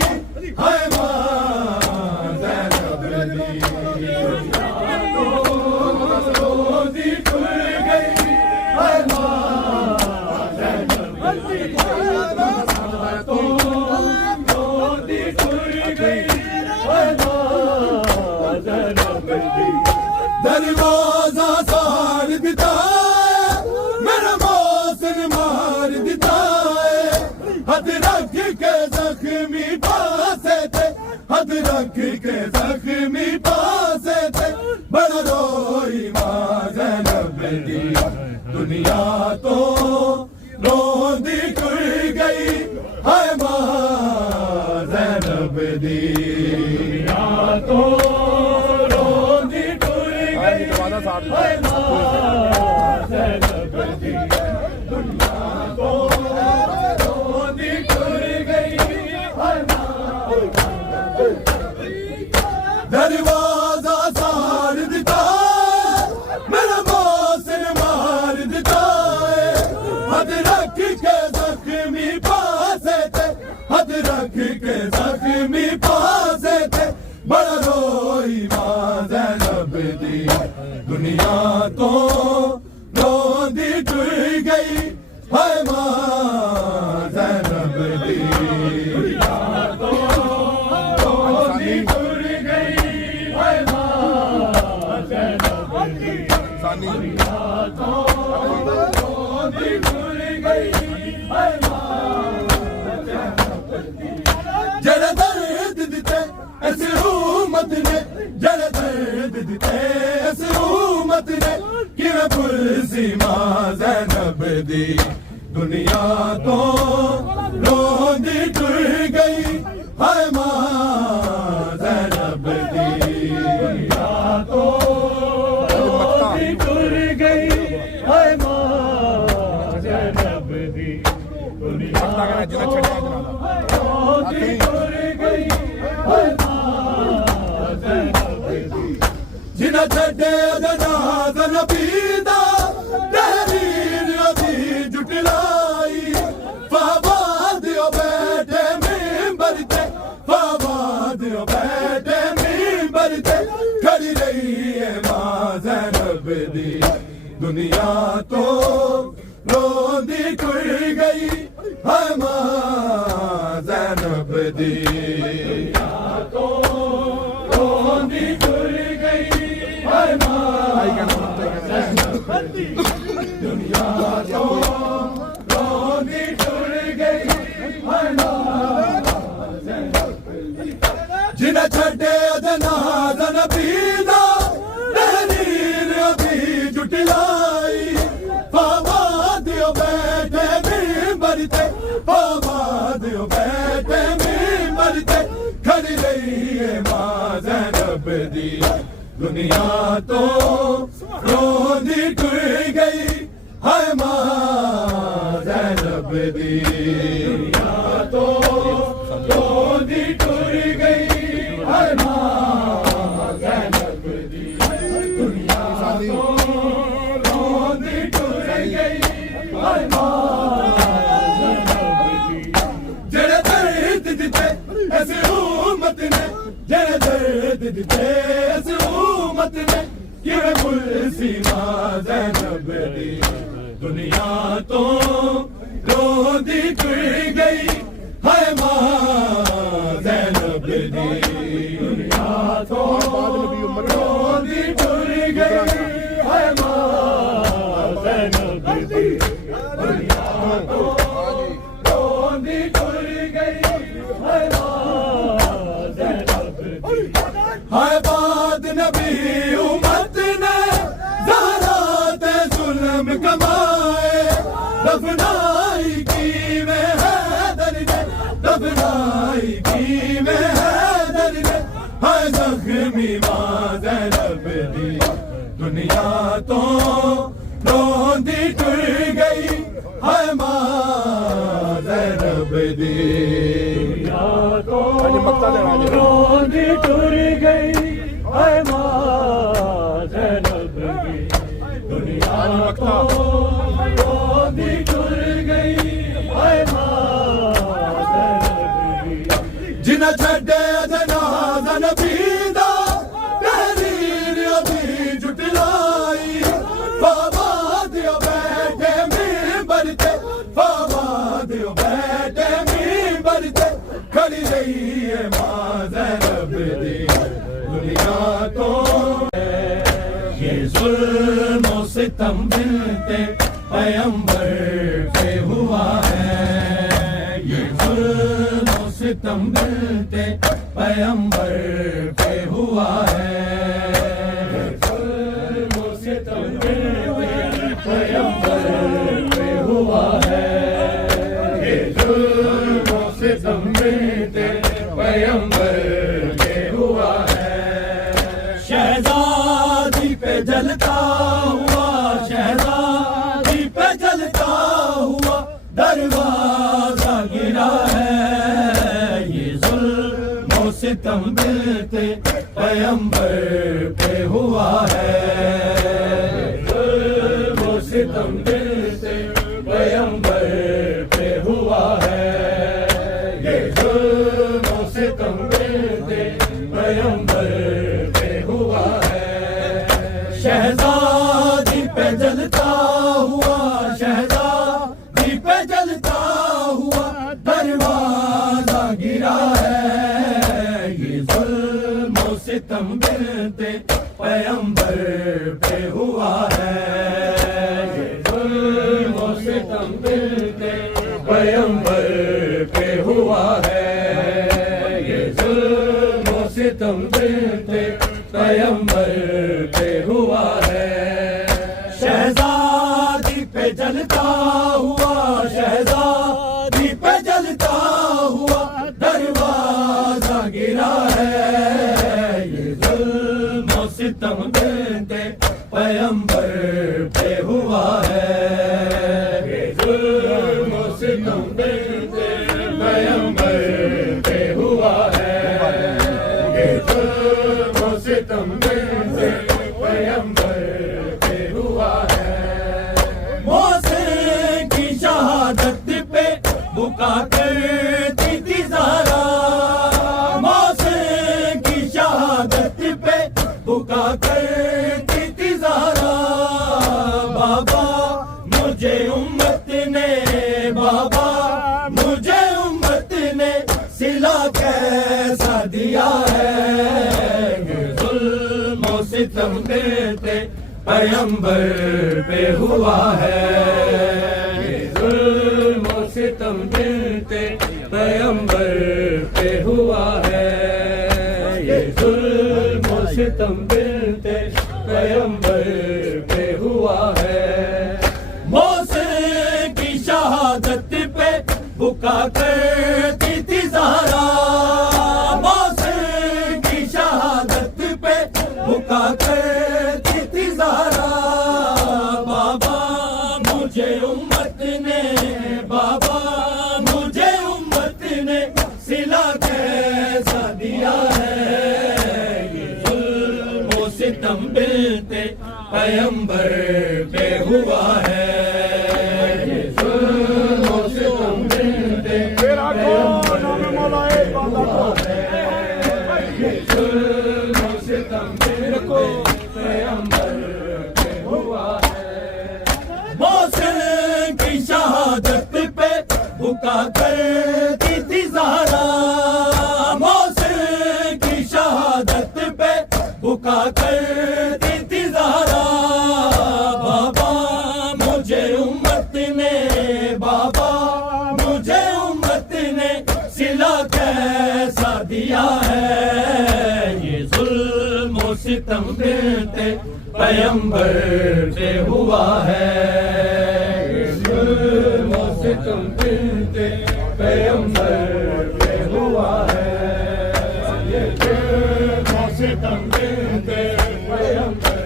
हाय मां ज़ैनब दी दुनिया तो रोंदी टुर गई हाय मां ज़ैनब दी तो रोंदी टुर गई हाय मां ज़ैनब दी दरवाजा साड़ दिता मेरा मौसन मार दिता हद रख के जख्मी पासे थे हद रख के जख्मी पासे थे बड़ा रोई मां ज़ैनब दी दुनिया तो रोंदी टुर गई हाय मां ज़ैनब दी दुनिया तो रोंदी टुर गई हाय मां ज़ैनब दी दुनिया तो रोंदी टुर गई हाय मां दरवाजा साड़ दिता मेरा मौसन मार दिता हद रख के जख्मी पासे थे हद रख के जख्मी पासे थे बड़ा रोई मां ज़ैनब दी दुनिया तो रोंदी टुर गई हाय मां ज़ैनब दी दुनिया तो रोंदी टुर गई हाय मां ज़ैनब दी दुनिया तो रोंदी टुर गई हाय मां ज़ैनब दी जरा दर्द दिते इस उम्मत ने जरा दर्द दिते इस उम्मत ने कि मैं फुल सीमा ज़ैनब दी दुनिया तो रोंदी टुर गई हाय मां ज़ैनब दी दुनिया तो रोंदी टुर गई हाय मां ज़ैनब दी दुनिया तो रोंदी टुर गई हाय मां ज़ैनब दी जिना छड़े जनाज़ा पीदा तहरीर अभी जुटलाई फवाद बैठे मिंबर ते फवाद बैठे मिंबर ते खड़ी रही है मां ज़ैनब दी दुनिया तो रोंदी टुर गई हाय मां ज़ैनब दी दुनिया तो रोंदी टुर गई हाय मां ज़ैनब दी दुनिया तो रोंदी टुर गई हाय मां ज़ैनब दी जिन्हें छड़े जनाज़ा पीदा तहरीर अभी जुटलाई फवाद बैठे मिंबर ते फवाद बैठे मिंबर ते खड़ी रही है मां ज़ैनब दी दुनिया तो रोंदी टुर गई हाय मां ज़ैनब दी दुनिया तो रोंदी टुर गई हाय मां ज़ैनब दी दुनिया तो रोंदी टुर गई हाय मां ज़ैनब दी जरा दर्द दिते ऐसे उम्मत ने जरा दर्द दिते ऐसे उम्मत ने कि मैं फुल सीमा ज़ैनब दी दुनिया तो रोंदी टुर गई हाय मां ज़ैनब दी दुनिया तो रोंदी टुर गई हाय मां ज़ैनब दी दुनिया तो रोंदी टुर गई हाय मां ज़ैनब दी हाय बाद नबी उम्मत ने ज़हरा ते जुल्म कमाए दफनाई की में हैदर ने दफनाई की में हैदर ने हाय जख्मी मां ज़ैनब दी दुनिया तो रोंदी टुर गई हाय मां ज़ैनब दी दुनिया तो रोंदी टुर गई है माँ ज़ैनब की दुनिया तो रोंदी टुर गई है माँ ज़ैनब की जिन्हें छड़े जनाज़ नबी दा तहरीर अभी जुटलाई फवाद बैठे मिंबर ते फवाद बैठे मिंबर ते खड़ी रही है माँ ज़ैनब दी दुनिया तो ये जुल्म और सितम बिनते पैगंबर पे हुआ है ये जुल्म और सितम बिनते पैगंबर पे हुआ है ये जुल्म और सितम बिनते पैगंबर पे हुआ है ये जुल्म और सितम बिनते पैगंबर पे हुआ है शहजादी पे जलता हुआ शहजादी पे जलता हुआ दरवाजा गिरा है ये जुल्म और सितम बिनते पैगंबर पे हुआ है जुल्म और सितम बिनते पैगंबर पे हुआ है ये जुल्म और सितम बिनते पैगंबर पे हुआ है शहजादी पे जलता हुआ शहजादी पे जलता हुआ दरवाजा गिरा है ये जुल्म और सितम बिनते पैगंबर पे हुआ है ये जुल्म और सितम बिनते पैगंबर पे हुआ है ये जुल्म और सितम बिनते पैगंबर पे हुआ है शहजादी पे जलता हुआ शहजादी पे जलता हुआ दरवाजा गिरा है ये जुल्म और सितम बिनते पैगंबर पे हुआ है ये जुल्म और सितम बिनते पैगंबर पे हुआ है ये जुल्म और सितम बिनते पैगंबर पे हुआ है मौसे की शहादत पे बुका करती थी ज़हरा मौसे की शहादत पे बुका करती थी ज़हरा बाबा मुझे उम्मत ने बाबा मुझे उम्मत ने सिला कैसा दिया है ये जुल्म और सितम बिनते पैगंबर पे हुआ है ये जुल्म और सितम बिनते पैगंबर पे हुआ है ये जुल्म और सितम बिनते पैगंबर पे हुआ है मौसे की शहादत पे बुका करती थी ज़हरा मौसे की शहादत पे बुका करती थी ज़हरा बाबा मुझे उम्मत ने बाबा मुझे उम्मत ने सिला कैसा दिया है ये जुल्म और सितम बिनते पैगंबर पे हुआ है ये जुल्म और सितम बिनते पैगंबर पे हुआ है ये जुल्म और सितम बिनते पैगंबर पे हुआ है मौसे की शहादत पे बुका करती थी ज़हरा मौसे की शहादत पे बुका करती थी ज़हरा बाबा मुझे उम्मत ने बाबा मुझे उम्मत ने सिला कैसा दिया है ये जुल्म और सितम बिनते पैगंबर पे हुआ है ये जुल्म और सितम बिनते पैगंबर पे हुआ है ये जुल्म और सितम बिनते पैगंबर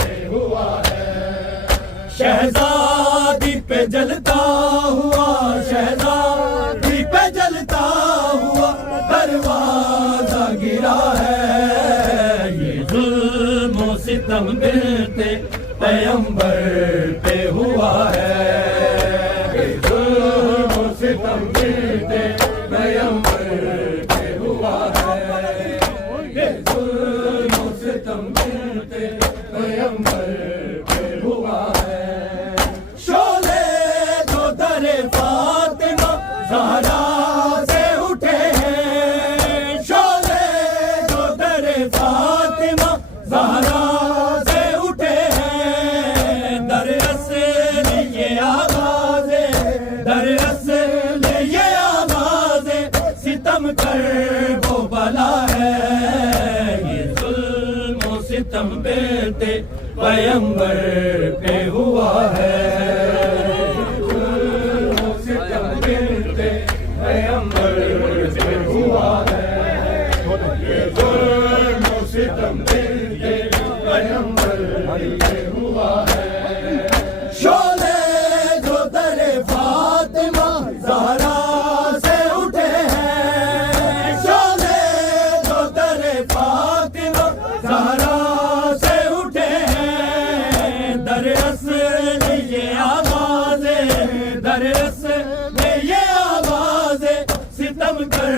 पे हुआ है शहजादी पे जलता हुआ शहजादी पे जलता हुआ दरबार सितम मिलते पैगंबर पे हुआ है। ये जुल्म सितम मिलते पैगंबर पे हुआ है। ये जुल्म सितम मिलते पैगंबर पे हुआ है। शोले जो दरे फातिमा ज़हरा से उठे हैं। शोले जो दरे फातिमा ज़हरा से उठे हैं। दर असल ये आवाज़े, दर असल ये आवाज़े सितम कर वो बला है। ये जुल्म सितम बेते पैगंबर पे हुआ है। जुल्म सितम बेते पैगंबर पे हुआ है। ये जुल्म सितम बेते पैगंबर पे हुआ है। शोले जो दरे फातिमा ज़हरा से उठे हैं। शोले जो दरे फातिमा ज़हरा से उठे हैं। दर असल ये आवाज़े, दर असल ये आवाज़े सितम कर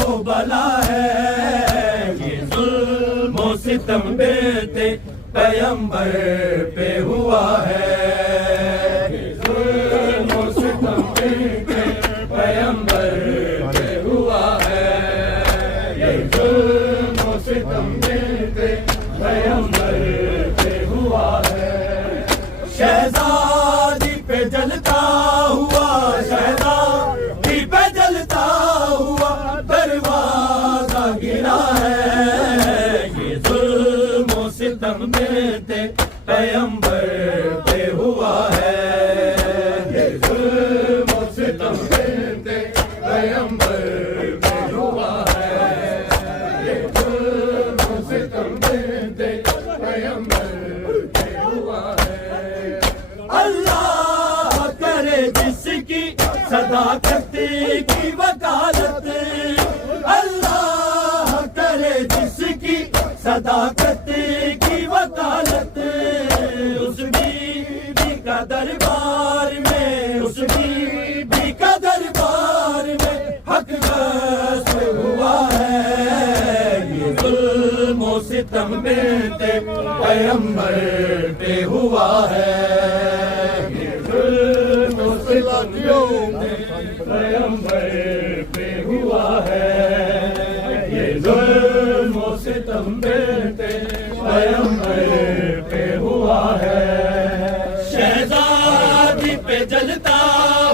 वो बला है। ये जुल्म सितम बेते पैगंबर पे हुआ है। ये जुल्म सितम बेते पैगंबर पे हुआ है। ये जुल्म सितम बेते पैगंबर पे हुआ है। शहज़ादी पे जलता हुआ, शहज़ादी पे जलता हुआ दरवाजा गिरा है। ये जुल्म सितम बेते पैगंबर पे हुआ है। ये जुल्म सितम बेते पैगंबर पे हुआ है। ये जुल्म सितम बेते पैगंबर पे हुआ है। अल्लाह करे जिसकी सदाकत की वकालत, अल्लाह करे जिसकी सदाकत की वकालत। उस बीबी का दरबार में, उस बीबी का दरबार में हक बस हुआ है। ये जुल्म सितम बेते पैगंबर पे हुआ है। ये जुल्म सितम बेते पैगंबर पे हुआ है। ये जुल्म सितम बेते पैगंबर पे हुआ है। शहज़ादी पे जलता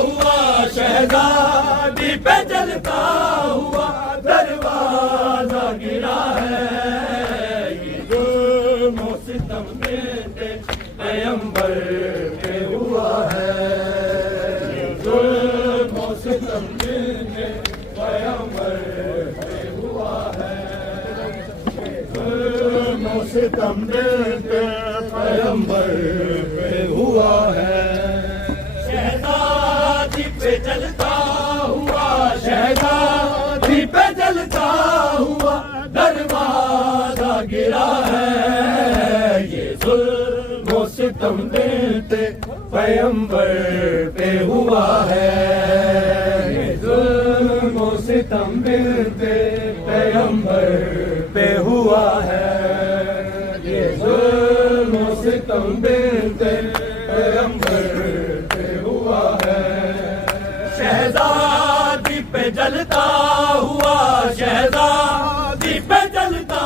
हुआ, शहज़ादी पे जलता हुआ दरवाजा गिरा है। ये जुल्म सितम बेते पैगंबर पे हुआ है। ये जुल्म सितम बेते पैगंबर पे हुआ है। जुल्म सितम बेते पैगंबर पे हुआ है। शहज़ादी पे जलता हुआ, शहज़ादी पे जलता हुआ दरवाजा गिरा है। ये जुल्म सितम बेते पैगंबर पे हुआ है। ये जुल्म सितम बेते पैगंबर पे हुआ है। ये जुल्म सितम बेते पैगंबर पे हुआ है। शहज़ादी पे जलता हुआ, शहज़ादी पे जलता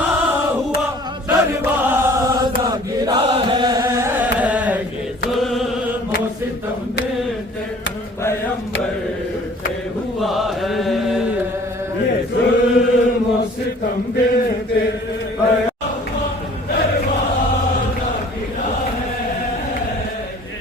हुआ दरवाजा गिरा है। ये जुल्म सितम बेते पैगंबर पे हुआ है। ये जुल्म सितम बेते दरवाजा गिरा है। ये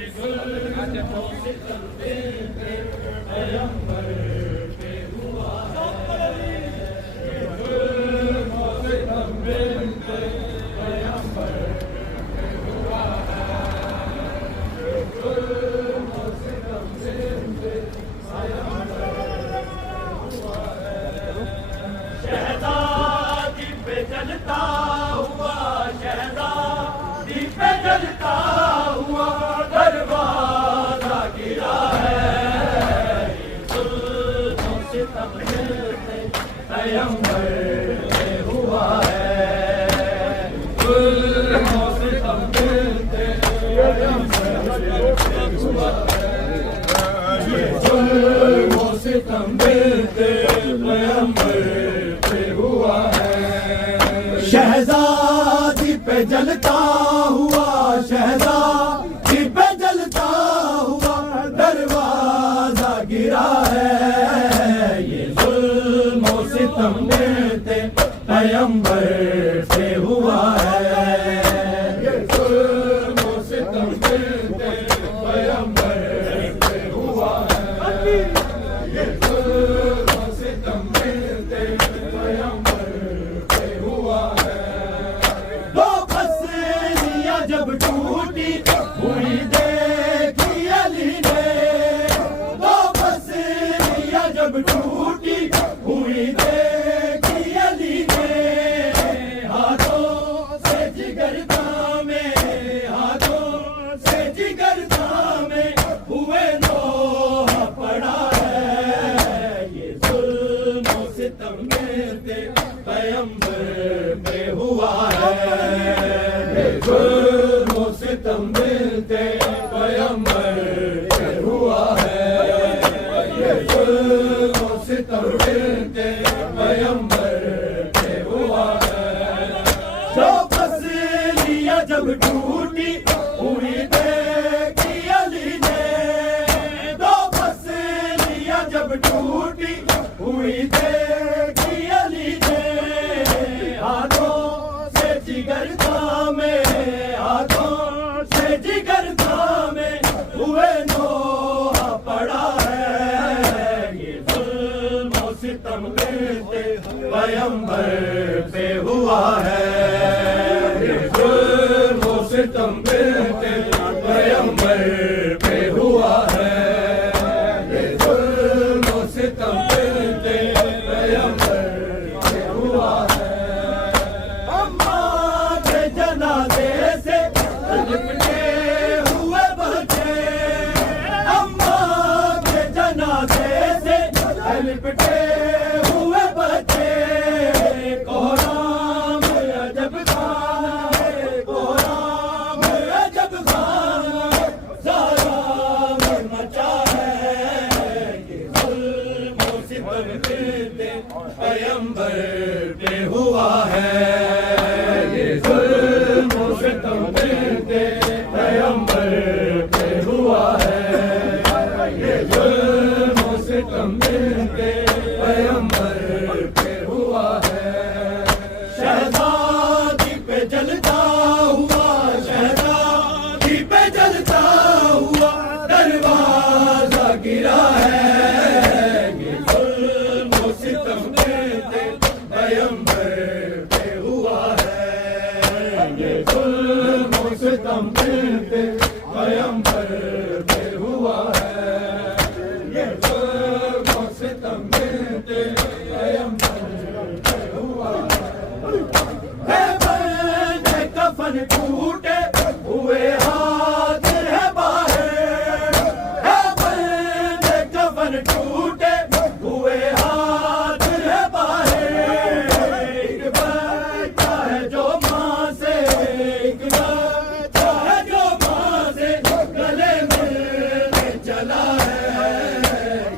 पे जलता हुआ दरवाजा गिरा है। जुल्मों सितम मिलते पैगंबर पे हुआ है। जुल्मों सितम मिलते पैगंबर पे हुआ है। ये जुल्मों सितम मिलते पैगंबर पे हुआ है। शहजादी पे जलता हुआ, शहजादी पे जलता हुआ दरवाजा गिरा है। ये जुल्मों सितम मिलते पैगंबर से हुआ है। ये जुल्मों सितम मिलते पैगंबर से हुआ है। ये जुल्मों सितम मिलते पैगंबर से हुआ है। दो पसलियां जब टूटी हुई देखी अली ने। दो पसलियां जब टूटी हुई देखी अली ने। हाथों से जिगर थामे, हाथों से जिगर थामे हुए नोहा पड़ा है। ये जुल्मों सितम मिलते पैगंबर पे हुआ है। ये जुल्मों सितम मिलते पैगंबर पे हुआ है। ये जुल्मों सितम मिलते पैगंबर पे हुआ है। जो पसलियां जब टूटी हुई देखी अली ने। दो पसलियां जब टूटी हुई देखी अली ने। हाथों से जिगर थामे, हाथों से जिगर थामे हुए नोहा पड़ा है। ये जुल्मों सितम मिलते पैगंबर पे हुआ है। ये जुल्मों सितम मिलते पैगंबर पे हुआ है। ये जुल्मों सितम मिलते पैगंबर पे हुआ है। अम्मा के जनाजे से लिपटे हुए बच्चे, अम्मा के जनाजे से लिपटे हुए बच्चे। कोहराम अजब खाना है, कोहराम अजब खाना सारा में मचा है। ये जुल्मों सितम मिलते पैगंबर पे हुआ है। ये जुल्मों सितम मिलते पैगंबर पे हुआ है। ये जुल्मों सितम मिलते पैगंबर पे हुआ है। शहजादी पे जलता हुआ, शहजादी पे जलता हुआ दरवाजा गिरा है। ये जुल्मों सितम मिलते पैगंबर पे हुआ है। ये जुल्मों सितम मिलते पैगंबर पे हुआ है। ये जुल्मों सितम मिलते पैगंबर पे हुआ है। बंदे कफन टूटे हुए हाथ है बाहर। है बंदे कफन टूटे हुए हाथ है बाहर। एक बच्चा है जो माँ से, एक बच्चा है जो माँ से गले मिलने चला है।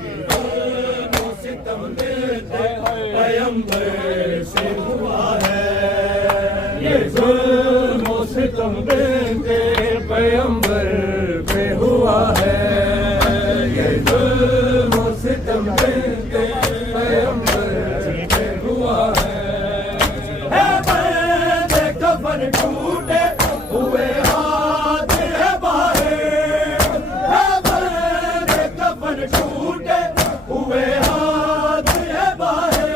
ये जुल्मों सितम मिलते पैगंबर से हुआ है। ये जुल्मों सितम मिलते पैगंबर पे हुआ है। ये जुल्मों सितम मिलते पैगंबर पे हुआ है। बंदे कफन टूटे हुए हाथ है बाहर। है बंदे कफन टूटे हुए हाथ है बाहर।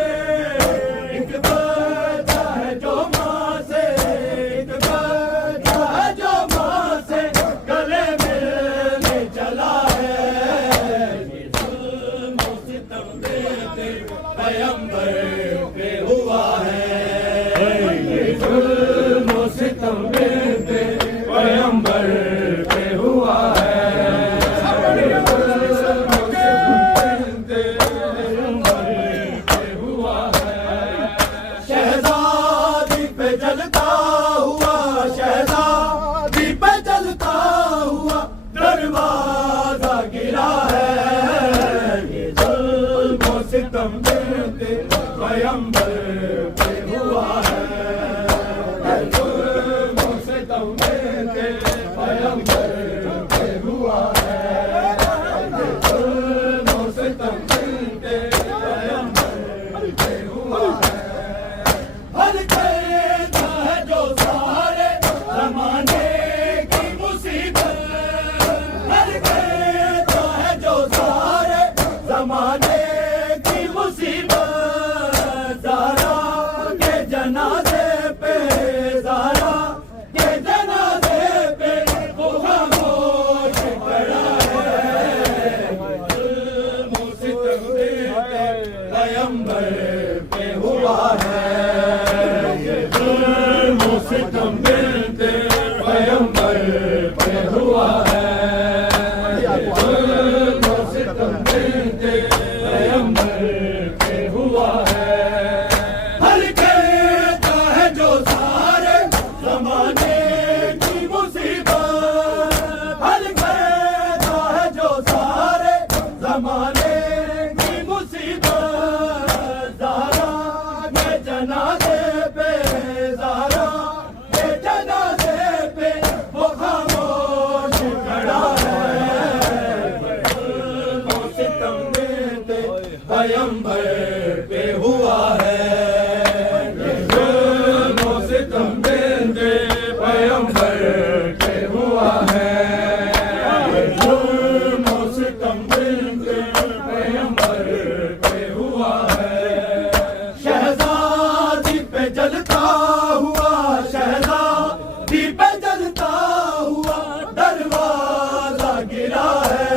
एक बच्चा है जो माँ से, एक बच्चा है जो माँ से गले मिलने चला है। ये जुल्मों सितम मिलते पैगंबर पे हुआ है। ये जुल्मों सितम हुआ शहजादी पे चलता हुआ दरवाजा गिरा है। ये जुल्म और सितम देते पैगंबर पे हुआ है। ये जुल्म और सितम देते पैगंबर पे हुआ है। ये जुल्म और सितम देते पैगंबर पे हुआ है। हर कहता है जो सारे जमाने की मुसीबत, हर कहता है जो सारे जमाने की मुसीबत, ज़हरा के जनाजे पे, ज़हरा के जनाजे पे वो खामोश खड़ा है। जुल्म और सितम देते पैगंबर पे हुआ है। ये जुल्म और सितम देते पैगंबर पे हुआ है। ये जुल्म और सितम देते पैगंबर पे हुआ है। हर कहता है जो सारे जमाने की मुसीबत, हर कहता है जो सारे जमाने की मुसीबत, ज़हरा के जनाजे पे, ज़हरा के जनाजे पे वो खामोश खड़ा है। जुल्म और सितम देते पैगंबर पे हुआ है। ये जुल्म और सितम देते पैगंबर पे हुआ है। ये जुल्म और सितम देते पैगंबर पे हुआ है। शहजादी पे जलता हुआ, शहजादी पे जलता हुआ दरवाजा गिरा है।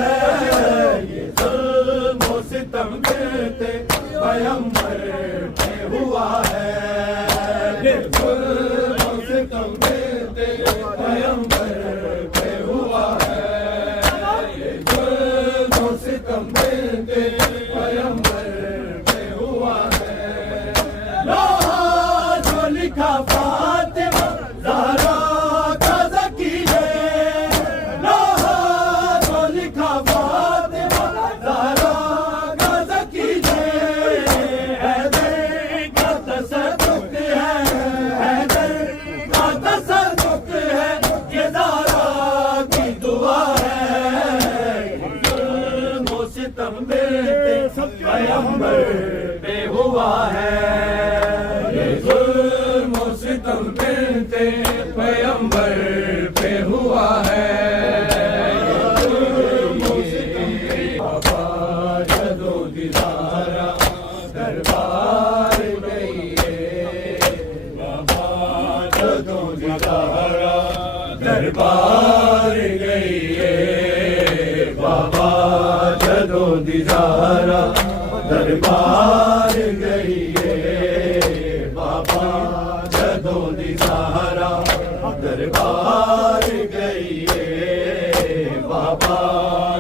ये जुल्म और सितम देते पैगंबर पे हुआ है। ये जुल्म और सितम देते पैगंबर पे हुआ है। ये जुल्म और सितम देते पैगंबर पे हुआ है। लोहा जो लिखा फातिमा ज़हरा का ज़की है। लोहा जो लिखा फातिमा ज़हरा का ज़की है। हैदर का तसद्दुक़ है, हैदर का तसद्दुक़ है, ये ज़हरा की दुआ है। जुल्म और सितम देते पैगंबर पे हुआ है। ये जुल्म और सितम देते पैगंबर पे हुआ है। ये जुल्म और सितम बाबा जदो दिदारा दरबार गई है। बाबा जदो दिदारा दरबार गई है। बाबा जदो दिदारा दरबार गई है। बाबा जदो दिदारा दरबार गई है। बाबा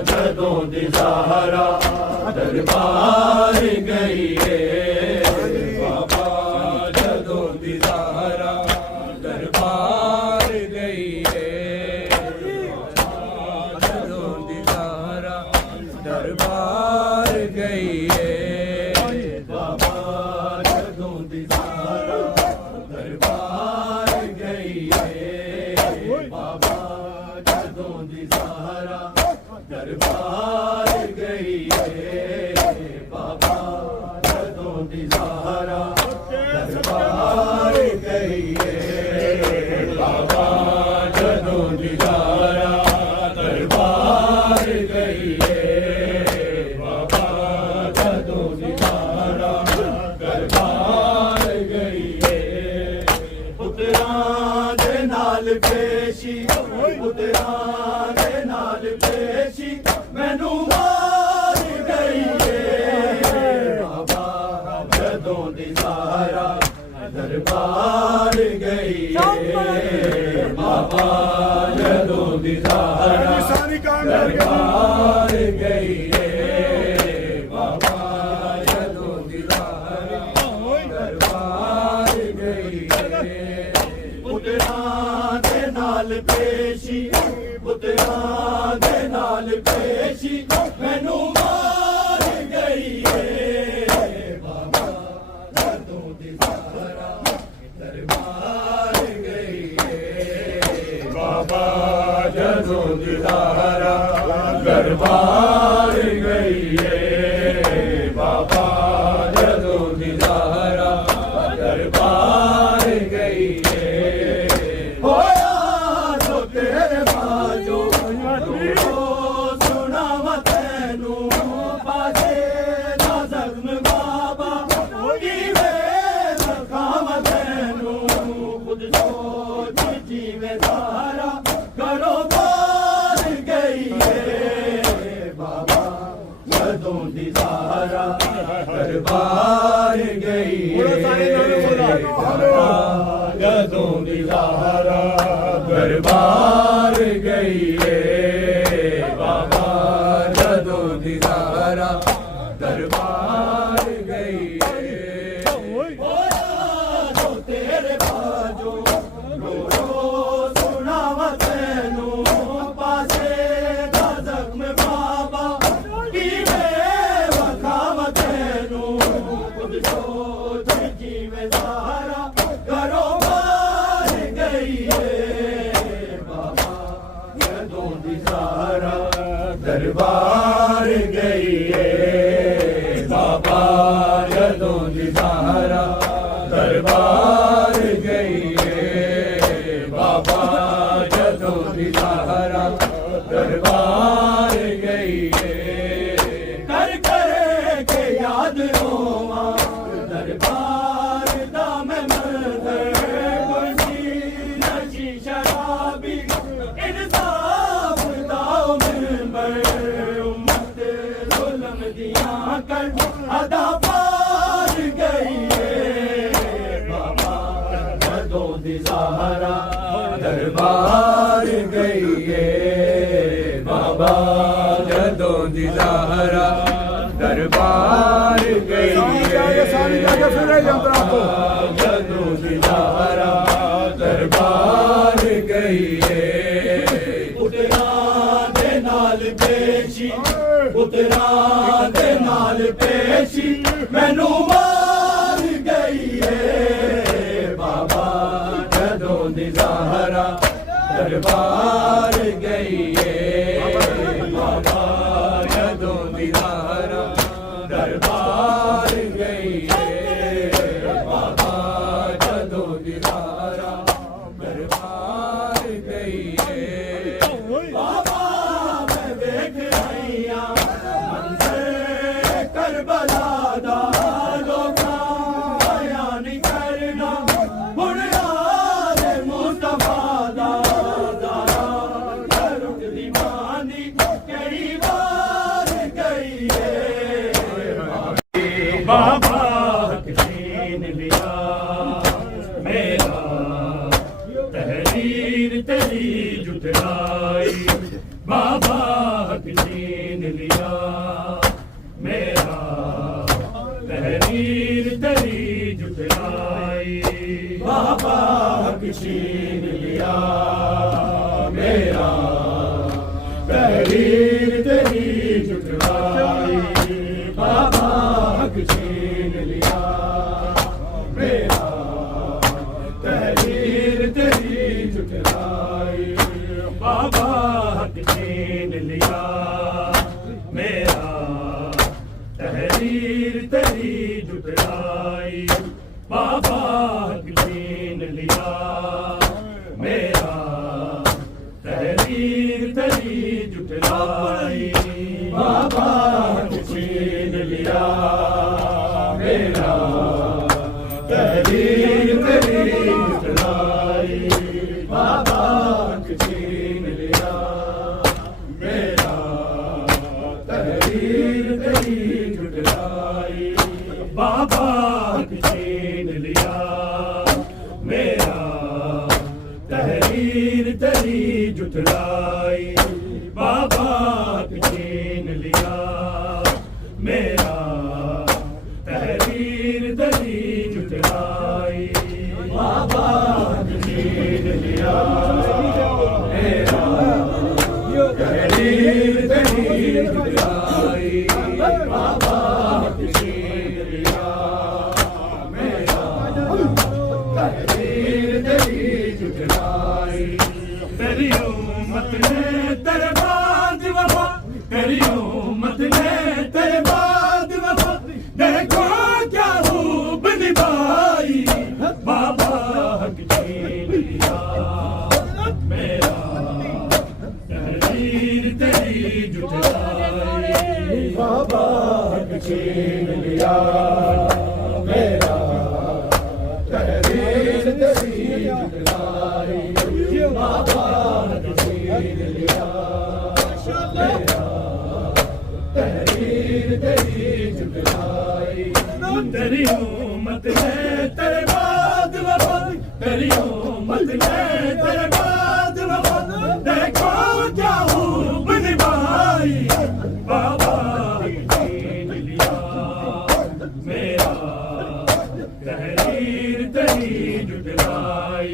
जदो दिदारा दरबार गई है। बाबा जदो दिदारा दरबार गई है। बाबा जदो दिदारा दरबार गई है। बाबा जदो दिदारा दरबार गई है। बाबा जदो दिदारा दरबार गई है। बाबा जदो दिदारा दरबार गई है। बाबा जदो दिदारा दरबार गई है। बाबा जदो दिदारा दरबार गई है। पुत्रां दे नाल पेशी, पुत्रां दे नाल पेशी मैनू मार गई है। बाबा जदो दिदारा दरबार गई है। बाबा जदो दिदारा दरबार गई है। बाबा जदो दिदारा दरबार गई है। पुत्रां दे नाल पेशी पुत्रां दे नाल पेशी मैनू मार गई है बाबा जदों दी ज़हरा दरबार गई है बाबा जदों दी ज़हरा दरबार गई है बाबा जदों दी ज़हरा दरबार गई है होया तो तेरे बाजो सुनावा तैनू पासे दा ज़ख्म बाबा कीवे ज़खावा तैनू खुद सोच जीवे ज़हरा घरों बाहर गई है बाबा जदों दी ज़हरा दरबार गई है जदों दी ज़हरा दरबार गई है बाबा जदों दी ज़हरा दरबार गई है होया तो तेरे बाजो रो रो सुनावा तैनू पासे दा ज़ख्म बाबा कीवे वखावा तैनू खुद सोच जीवे ज़हरा घरों बाहर गई है बाबा जदों दी ज़हरा दरबार गई है बाबा जदों दी ज़हरा दरबार गई है बाबा जदों दी ज़हरा दरबार गई है कर कर के याद रोवा दरबार दा मैं मंज़र कुर्सी नशी शराबी इंसाफ दा मिंबर उम्मत ज़ुल्म दियां कर अदा पार गई है बाबा जदों दी ज़हरा दरबार गई है बाबा जदों दी ज़हरा दरबार गई है जदों दी ज़हरा दरबार गई है पुत्रां दे नाल पेशी पुत्रां दे नाल पेशी मैनू मार गई है बाबा जदों दी ज़हरा दरबार गई है बाबा जदों दी ज़हरा दरबार गई है बाबा जदों दी ज़हरा दरबार गई है बाबा मैं देख आईया मंज़र करबला दा लोकां बयान करना हुण याद मुस्तफा दा दारा दरुद दी मानी केड़ी बार गई है बाबा छीन लिया मेरा तहरीर तेरी जुटलाई बाबा छीन लिया मेरा तहरीर तेरी जुटलाई बाबा छीन लिया मेरा तहरीर तेरी जुटलाई बाबा छीन लिया मेरा तहरीर तेरी जुटलाई बाबा छीन लिया मेरा तहरीर तेरी जुटलाई बाबा छीन लिया मेरा तहरीर तेरी जुटलाई बाबा छीन लिया मेरा तहरीर तेरी जुटलाई बाबा छीन लिया मेरा तहरीर तेरी जुटलाई बाबा छीन लिया मेरा तहरीर तेरी जुटलाई बाबा छीन लिया मेरा तहरीर तेरी जुटलाई बाबा छीन लिया मेरा तहरीर तेरी जुटाई बाबा हक छीन लिया मेरा तहरीर तेरी जुटाई तेरी उम्मत ने तेरे बाद वफा तेरी उम्मत ने तेरे बाद वफा देखो क्या खूब निभाई बाबा हक छीन लिया मेरा तहरीर तेरी जुटाई बाबा हक छीन लिया मेरा तहरीर तेरी जुटाई बाबा हक छीन लिया मेरा तहरीर तेरी जुटाई तेरी उम्मत ने तेरे बाद वफा तेरी उम्मत ने तेरे बाद वफा देखो क्या खूब निभाई बाबा हक छीन लिया मेरा तहरीर तेरी जुटाई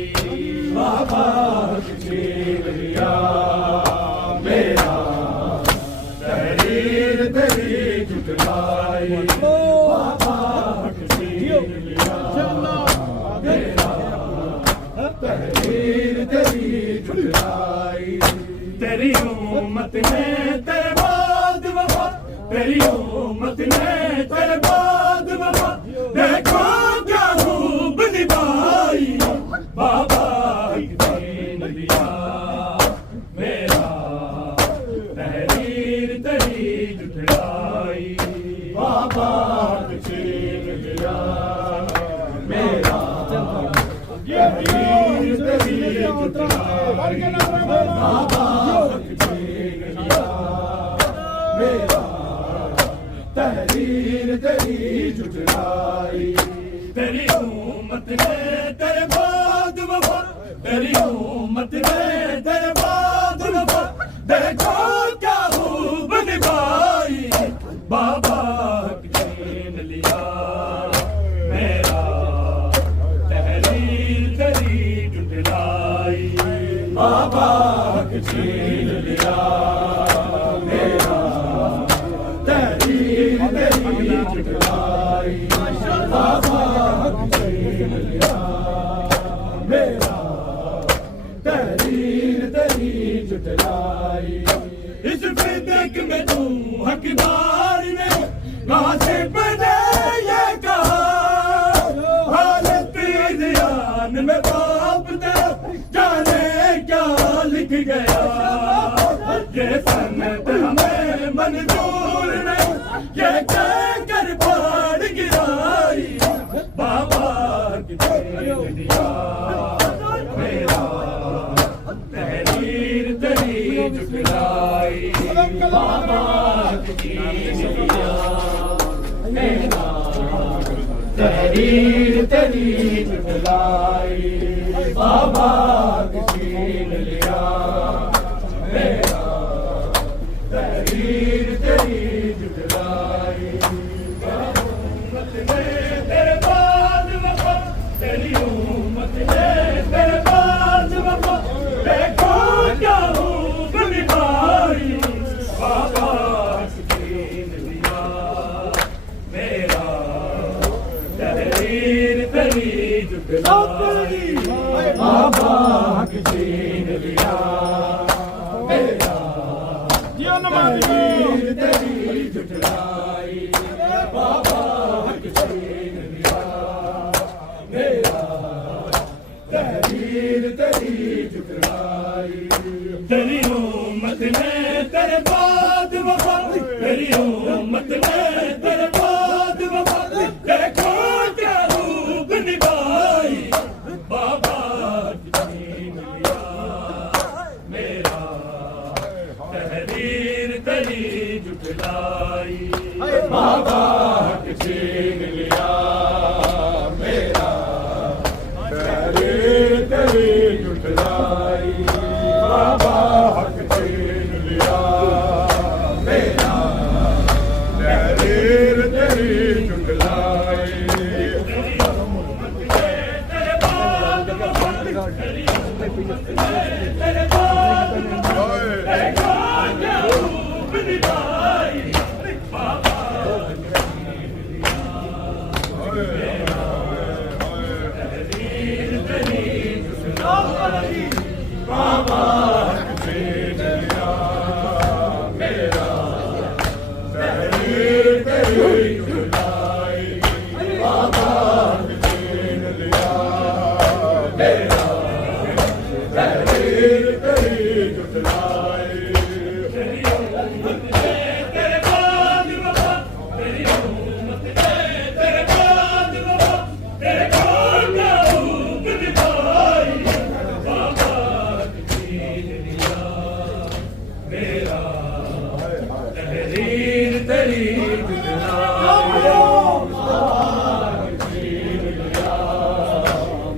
बाबा हक छीन लिया मेरा तहरीर तेरी जुटाई बाबा हक छीन लिया मेरा तहरीर तेरी जुटाई तेरी उम्मत ने तेरे बाद वफा तेरी उम्मत ने तेरे बाद वफा देखो क्या खूब निभाई बाबा हक छीन लिया मेरा तहरीर तेरी जुटाई बाबा हक छीन लिया मेरा तहरीर तेरी जुटाई बाबा हक छीन लिया मेरा तहरीर तेरी जुटाई तेरी उम्मत ने तेरे बाद वफा तेरी उम्मत ने तेरे बाद वफा देखो क्या खूब निभाई बाबा हक छीन लिया मेरा तहरीर तेरी जुटाई बाबा हक छीन लिया मेरा तहरीर तेरी जुटाई बाबा हक छीन लिया मेरा तहरीर तेरी जुटाई इस फिदक में तू हकदार ने नासिब ने ये कहा हालत ज़ियान में बाप तेरा जाने क्या लिख गया ये सन्नत हमें मंजूर नहीं ये कहकर फाड़ गिराई बाबा हक छीन लिया मेरा तहरीर तेरी जुटाई बाबा हक छीन लिया मेरा तहरीर तेरी जुटाई बाबा हक छीन लिया मेरा तहरीर तेरी जुटाई उम्मत ने तेरे बाद वफा तेरी उम्मत ने तेरे बाद वफा देखो क्या खूब निभाई बाबा हक छीन लिया मेरा तहरीर तेरी जुटाई बाबा हक छीन लिया मेरा तहरीर तेरी जुटाई बाबा हक छीन लिया मेरा तहरीर तेरी जुटाई तेरी उम्मत ने तेरे बाद वफा तेरी उम्मत ने तेरे बाद वफा देखो क्या खूब निभाई बाबा हक छीन लिया मेरा तहरीर तेरी जुटाई बाबा हक छीन लिया मेरा तहरीर तेरी जुटाई बाबा हक तेरे बाद देखो जाऊं बनी भाई बाबा बाबा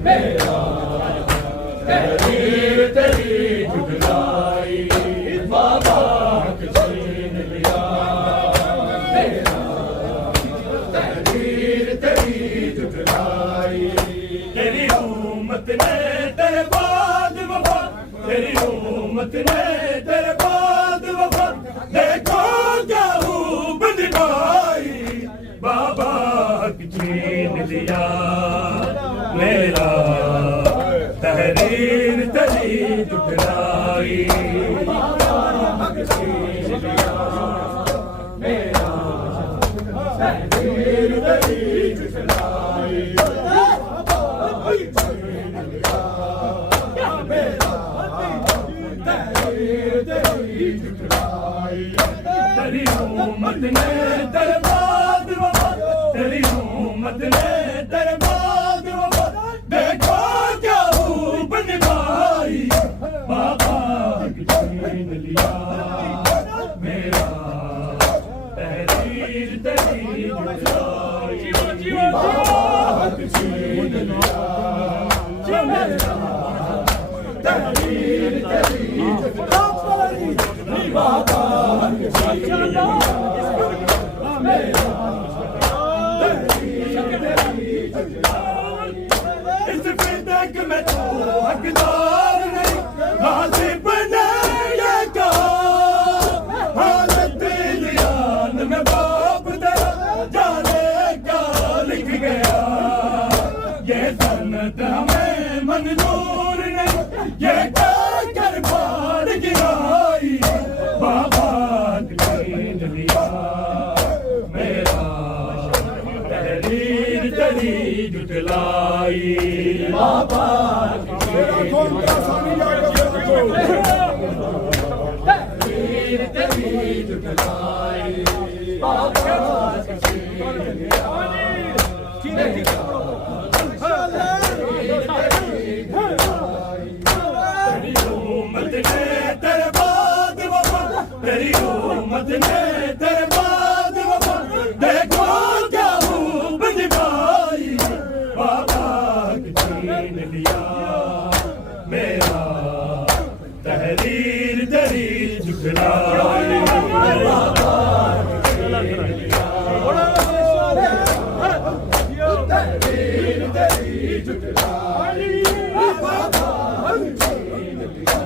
मेरा तहरीर तेरी जुटलाई मेरा तहरीर तेरी जुटलाई तेरी उम्मत ने तेरे बाद वफा तेरी उम्मत ने तेरे बाद वफा देखो क्या हूँ बन भाई बाबा छीन लिया मेरा तहरीर तेरी जुटलाई बाबा छीन लिया मेरा तहरीर तेरी जुटलाई बाबा इस फिदक में तू हकदार नहीं गालिब नहीं का हालत दियान में बाप तेरा जाने क्या लिख गया ये सन्नत हमें मंजूर नहीं ये कर पार गिराई बाबा छीन लिया मेरा तहरीर तेरी जुटलाई बाबा तहरीर तेरी जुटलाई बाबा तेरी उम्मत ने तेरे बाद वफा तेरी उम्मत ने तेरे बाद वफा देखो क्या हूँ बन भाई बाबा छीन लिया मेरा तहरीर तेरी जुटलाई बाबा छीन लिया तहरीर तेरी जुटलाई बाबा छीन लिया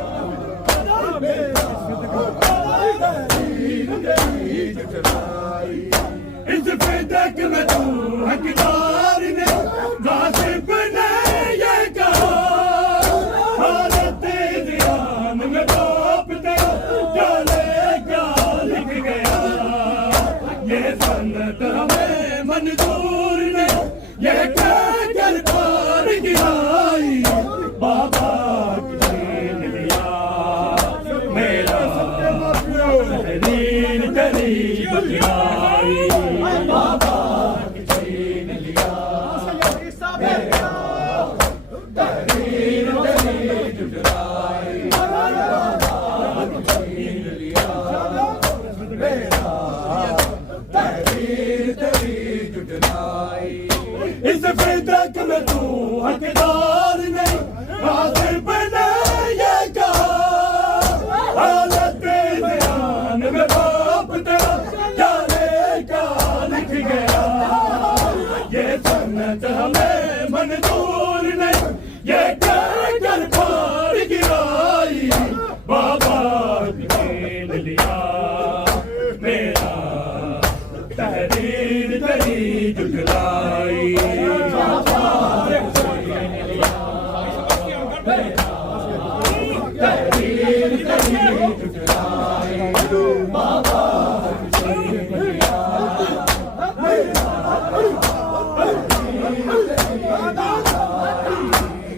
इस फिदक में तू हकदार ने गासिब ने ये कहा हालत ध्यान में बाप तेरा जाने क्या लिख गया ये सन्नत हमें मंजूर ने ये कर पार गिराई बाबा छीन लिया मेरा तहरीर तेरी जुटलाई बाबा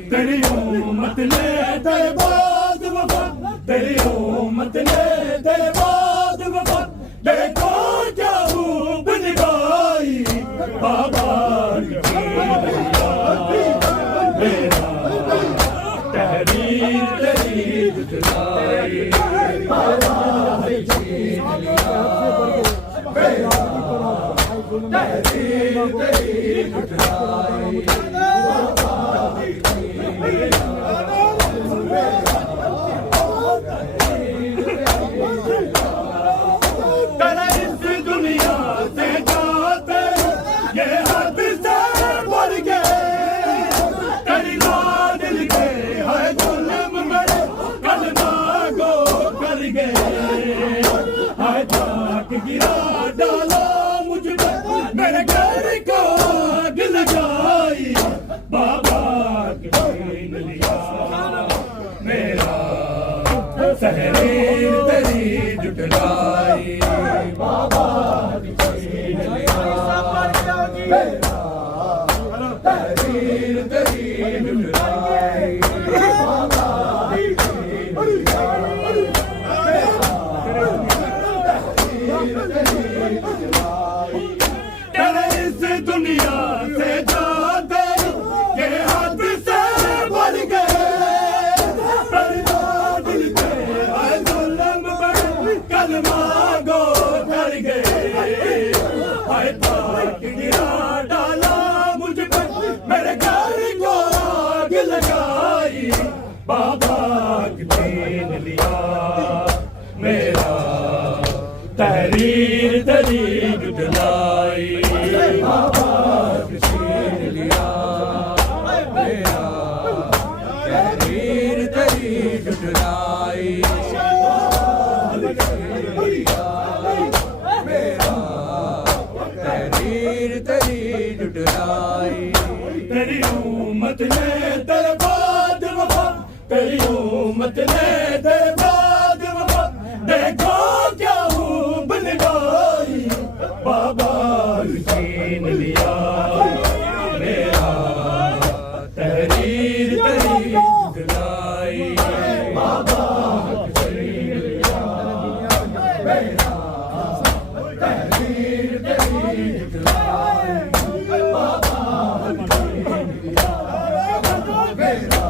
तेरी उम्मत ने तेरे बाद वफा, तेरी उम्मत ने तेरे बाद वफा, देखो क्या रूप निभाई बाबा मेरा तहरीर तेरी जुटलाई बाबा तहरीर तेरी जुटलाई गिरा डाला मुझ पर मेरे घर को आग लगाई बाबा छीन लिया मेरा तहरीर तेरी जुटलाई बाबा छीन लिया मेरा तहरीर तेरी जुटलाई बाबा छीन लिया तेरे इस दुनिया से जाते के हाथ से बढ़ गए परिवार दिल पे जुल्म पर कलमा गो कर गए हाय पाक गिरा डाला मुझ पर मेरे घर को आग लगाई बाबा छीन लिया मेरा तहरीर तेरी जुटलाई बाबा छीन लिया मेरा तहरीर तेरी जुटलाई मेरा तहरीर तेरी जुटलाई तेरी उम्मत ने तेरे बाद वफा, तेरी उम्मत ने तेरे बाद वफा, देखो क्या बाबा छीन लिया मेरा तहरीर तेरी जुटलाई बाबा छीन लिया मेरा तहरीर तेरी जुटलाई बाबा छीन लिया मेरा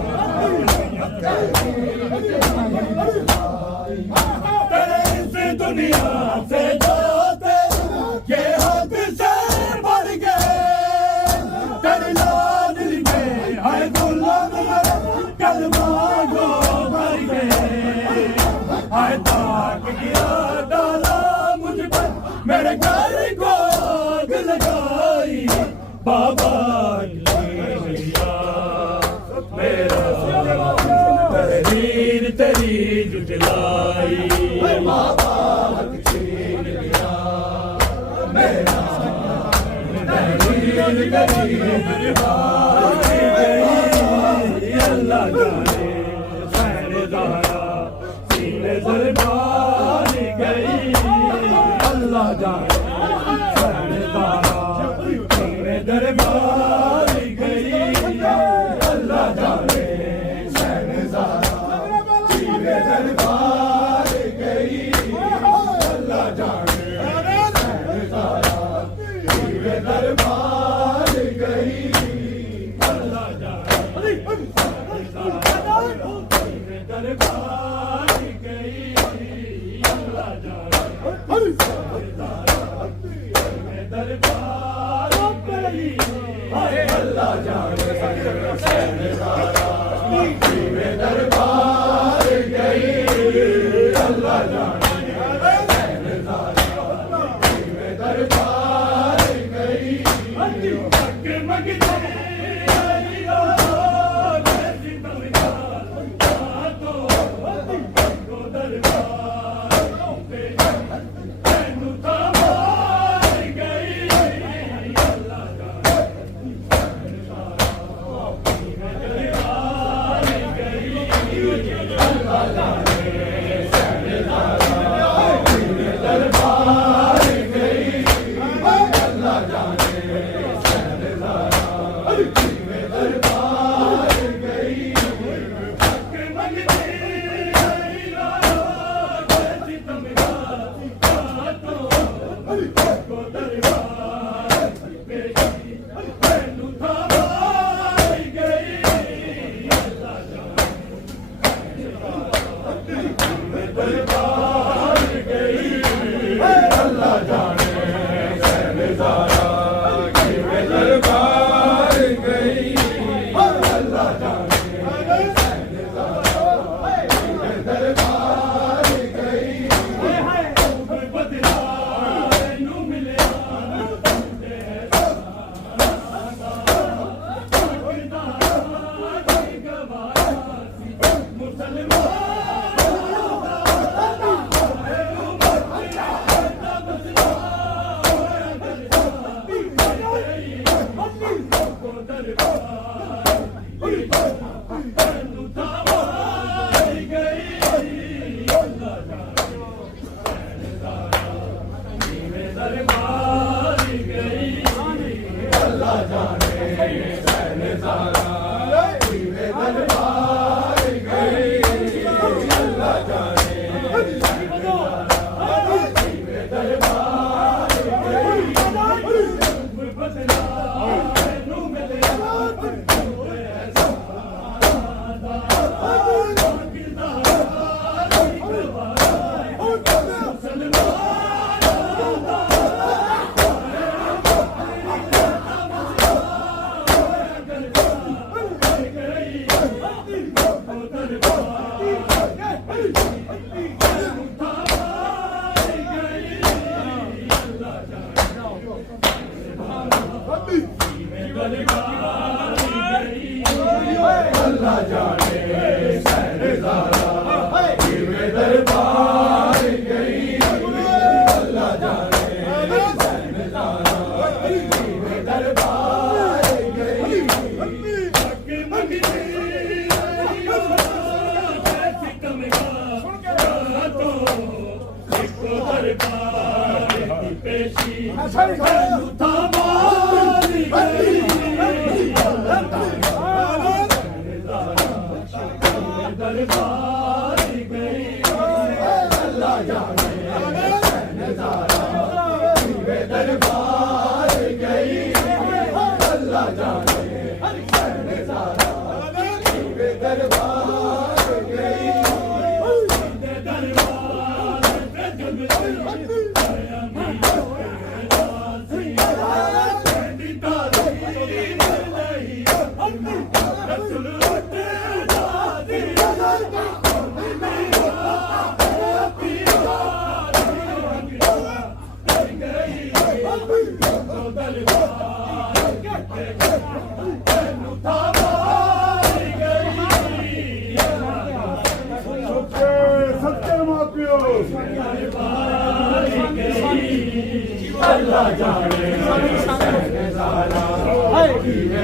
तहरीर तेरी जुटलाई तेरे इस दुनिया से ये हाथ से बढ़ गए तेरे लाडली में हाय गुलाम कलमा गो भर गए हाय ताक गिरा डाला मुझ पर मेरे घर को आग लगाई बाबा छीन लिया मेरा तहरीर तेरी जुटलाई बाबा छीन लिया मेरा तहरीर तेरी जुटलाई अल्लाह जाने शहरदारा सीने दरबार गई अल्लाह जाने शहरदारा सीने दरबार गई अल्लाह जाने शहरदारा सीने दरबार गई अल्लाह जाने शहरदारा सीने दरबार गई अल्लाह जाने दरबार गई अल्लाह जाने दरबार गई हाय अल्लाह जाने दरबार गई अल्लाह जाने दरबार गई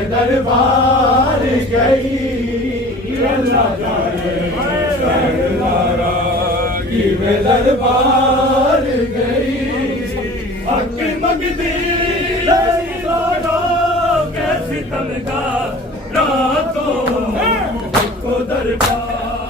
दरबार गई दरबार गई हक मगदी कैसी तलगा रातों को दरबार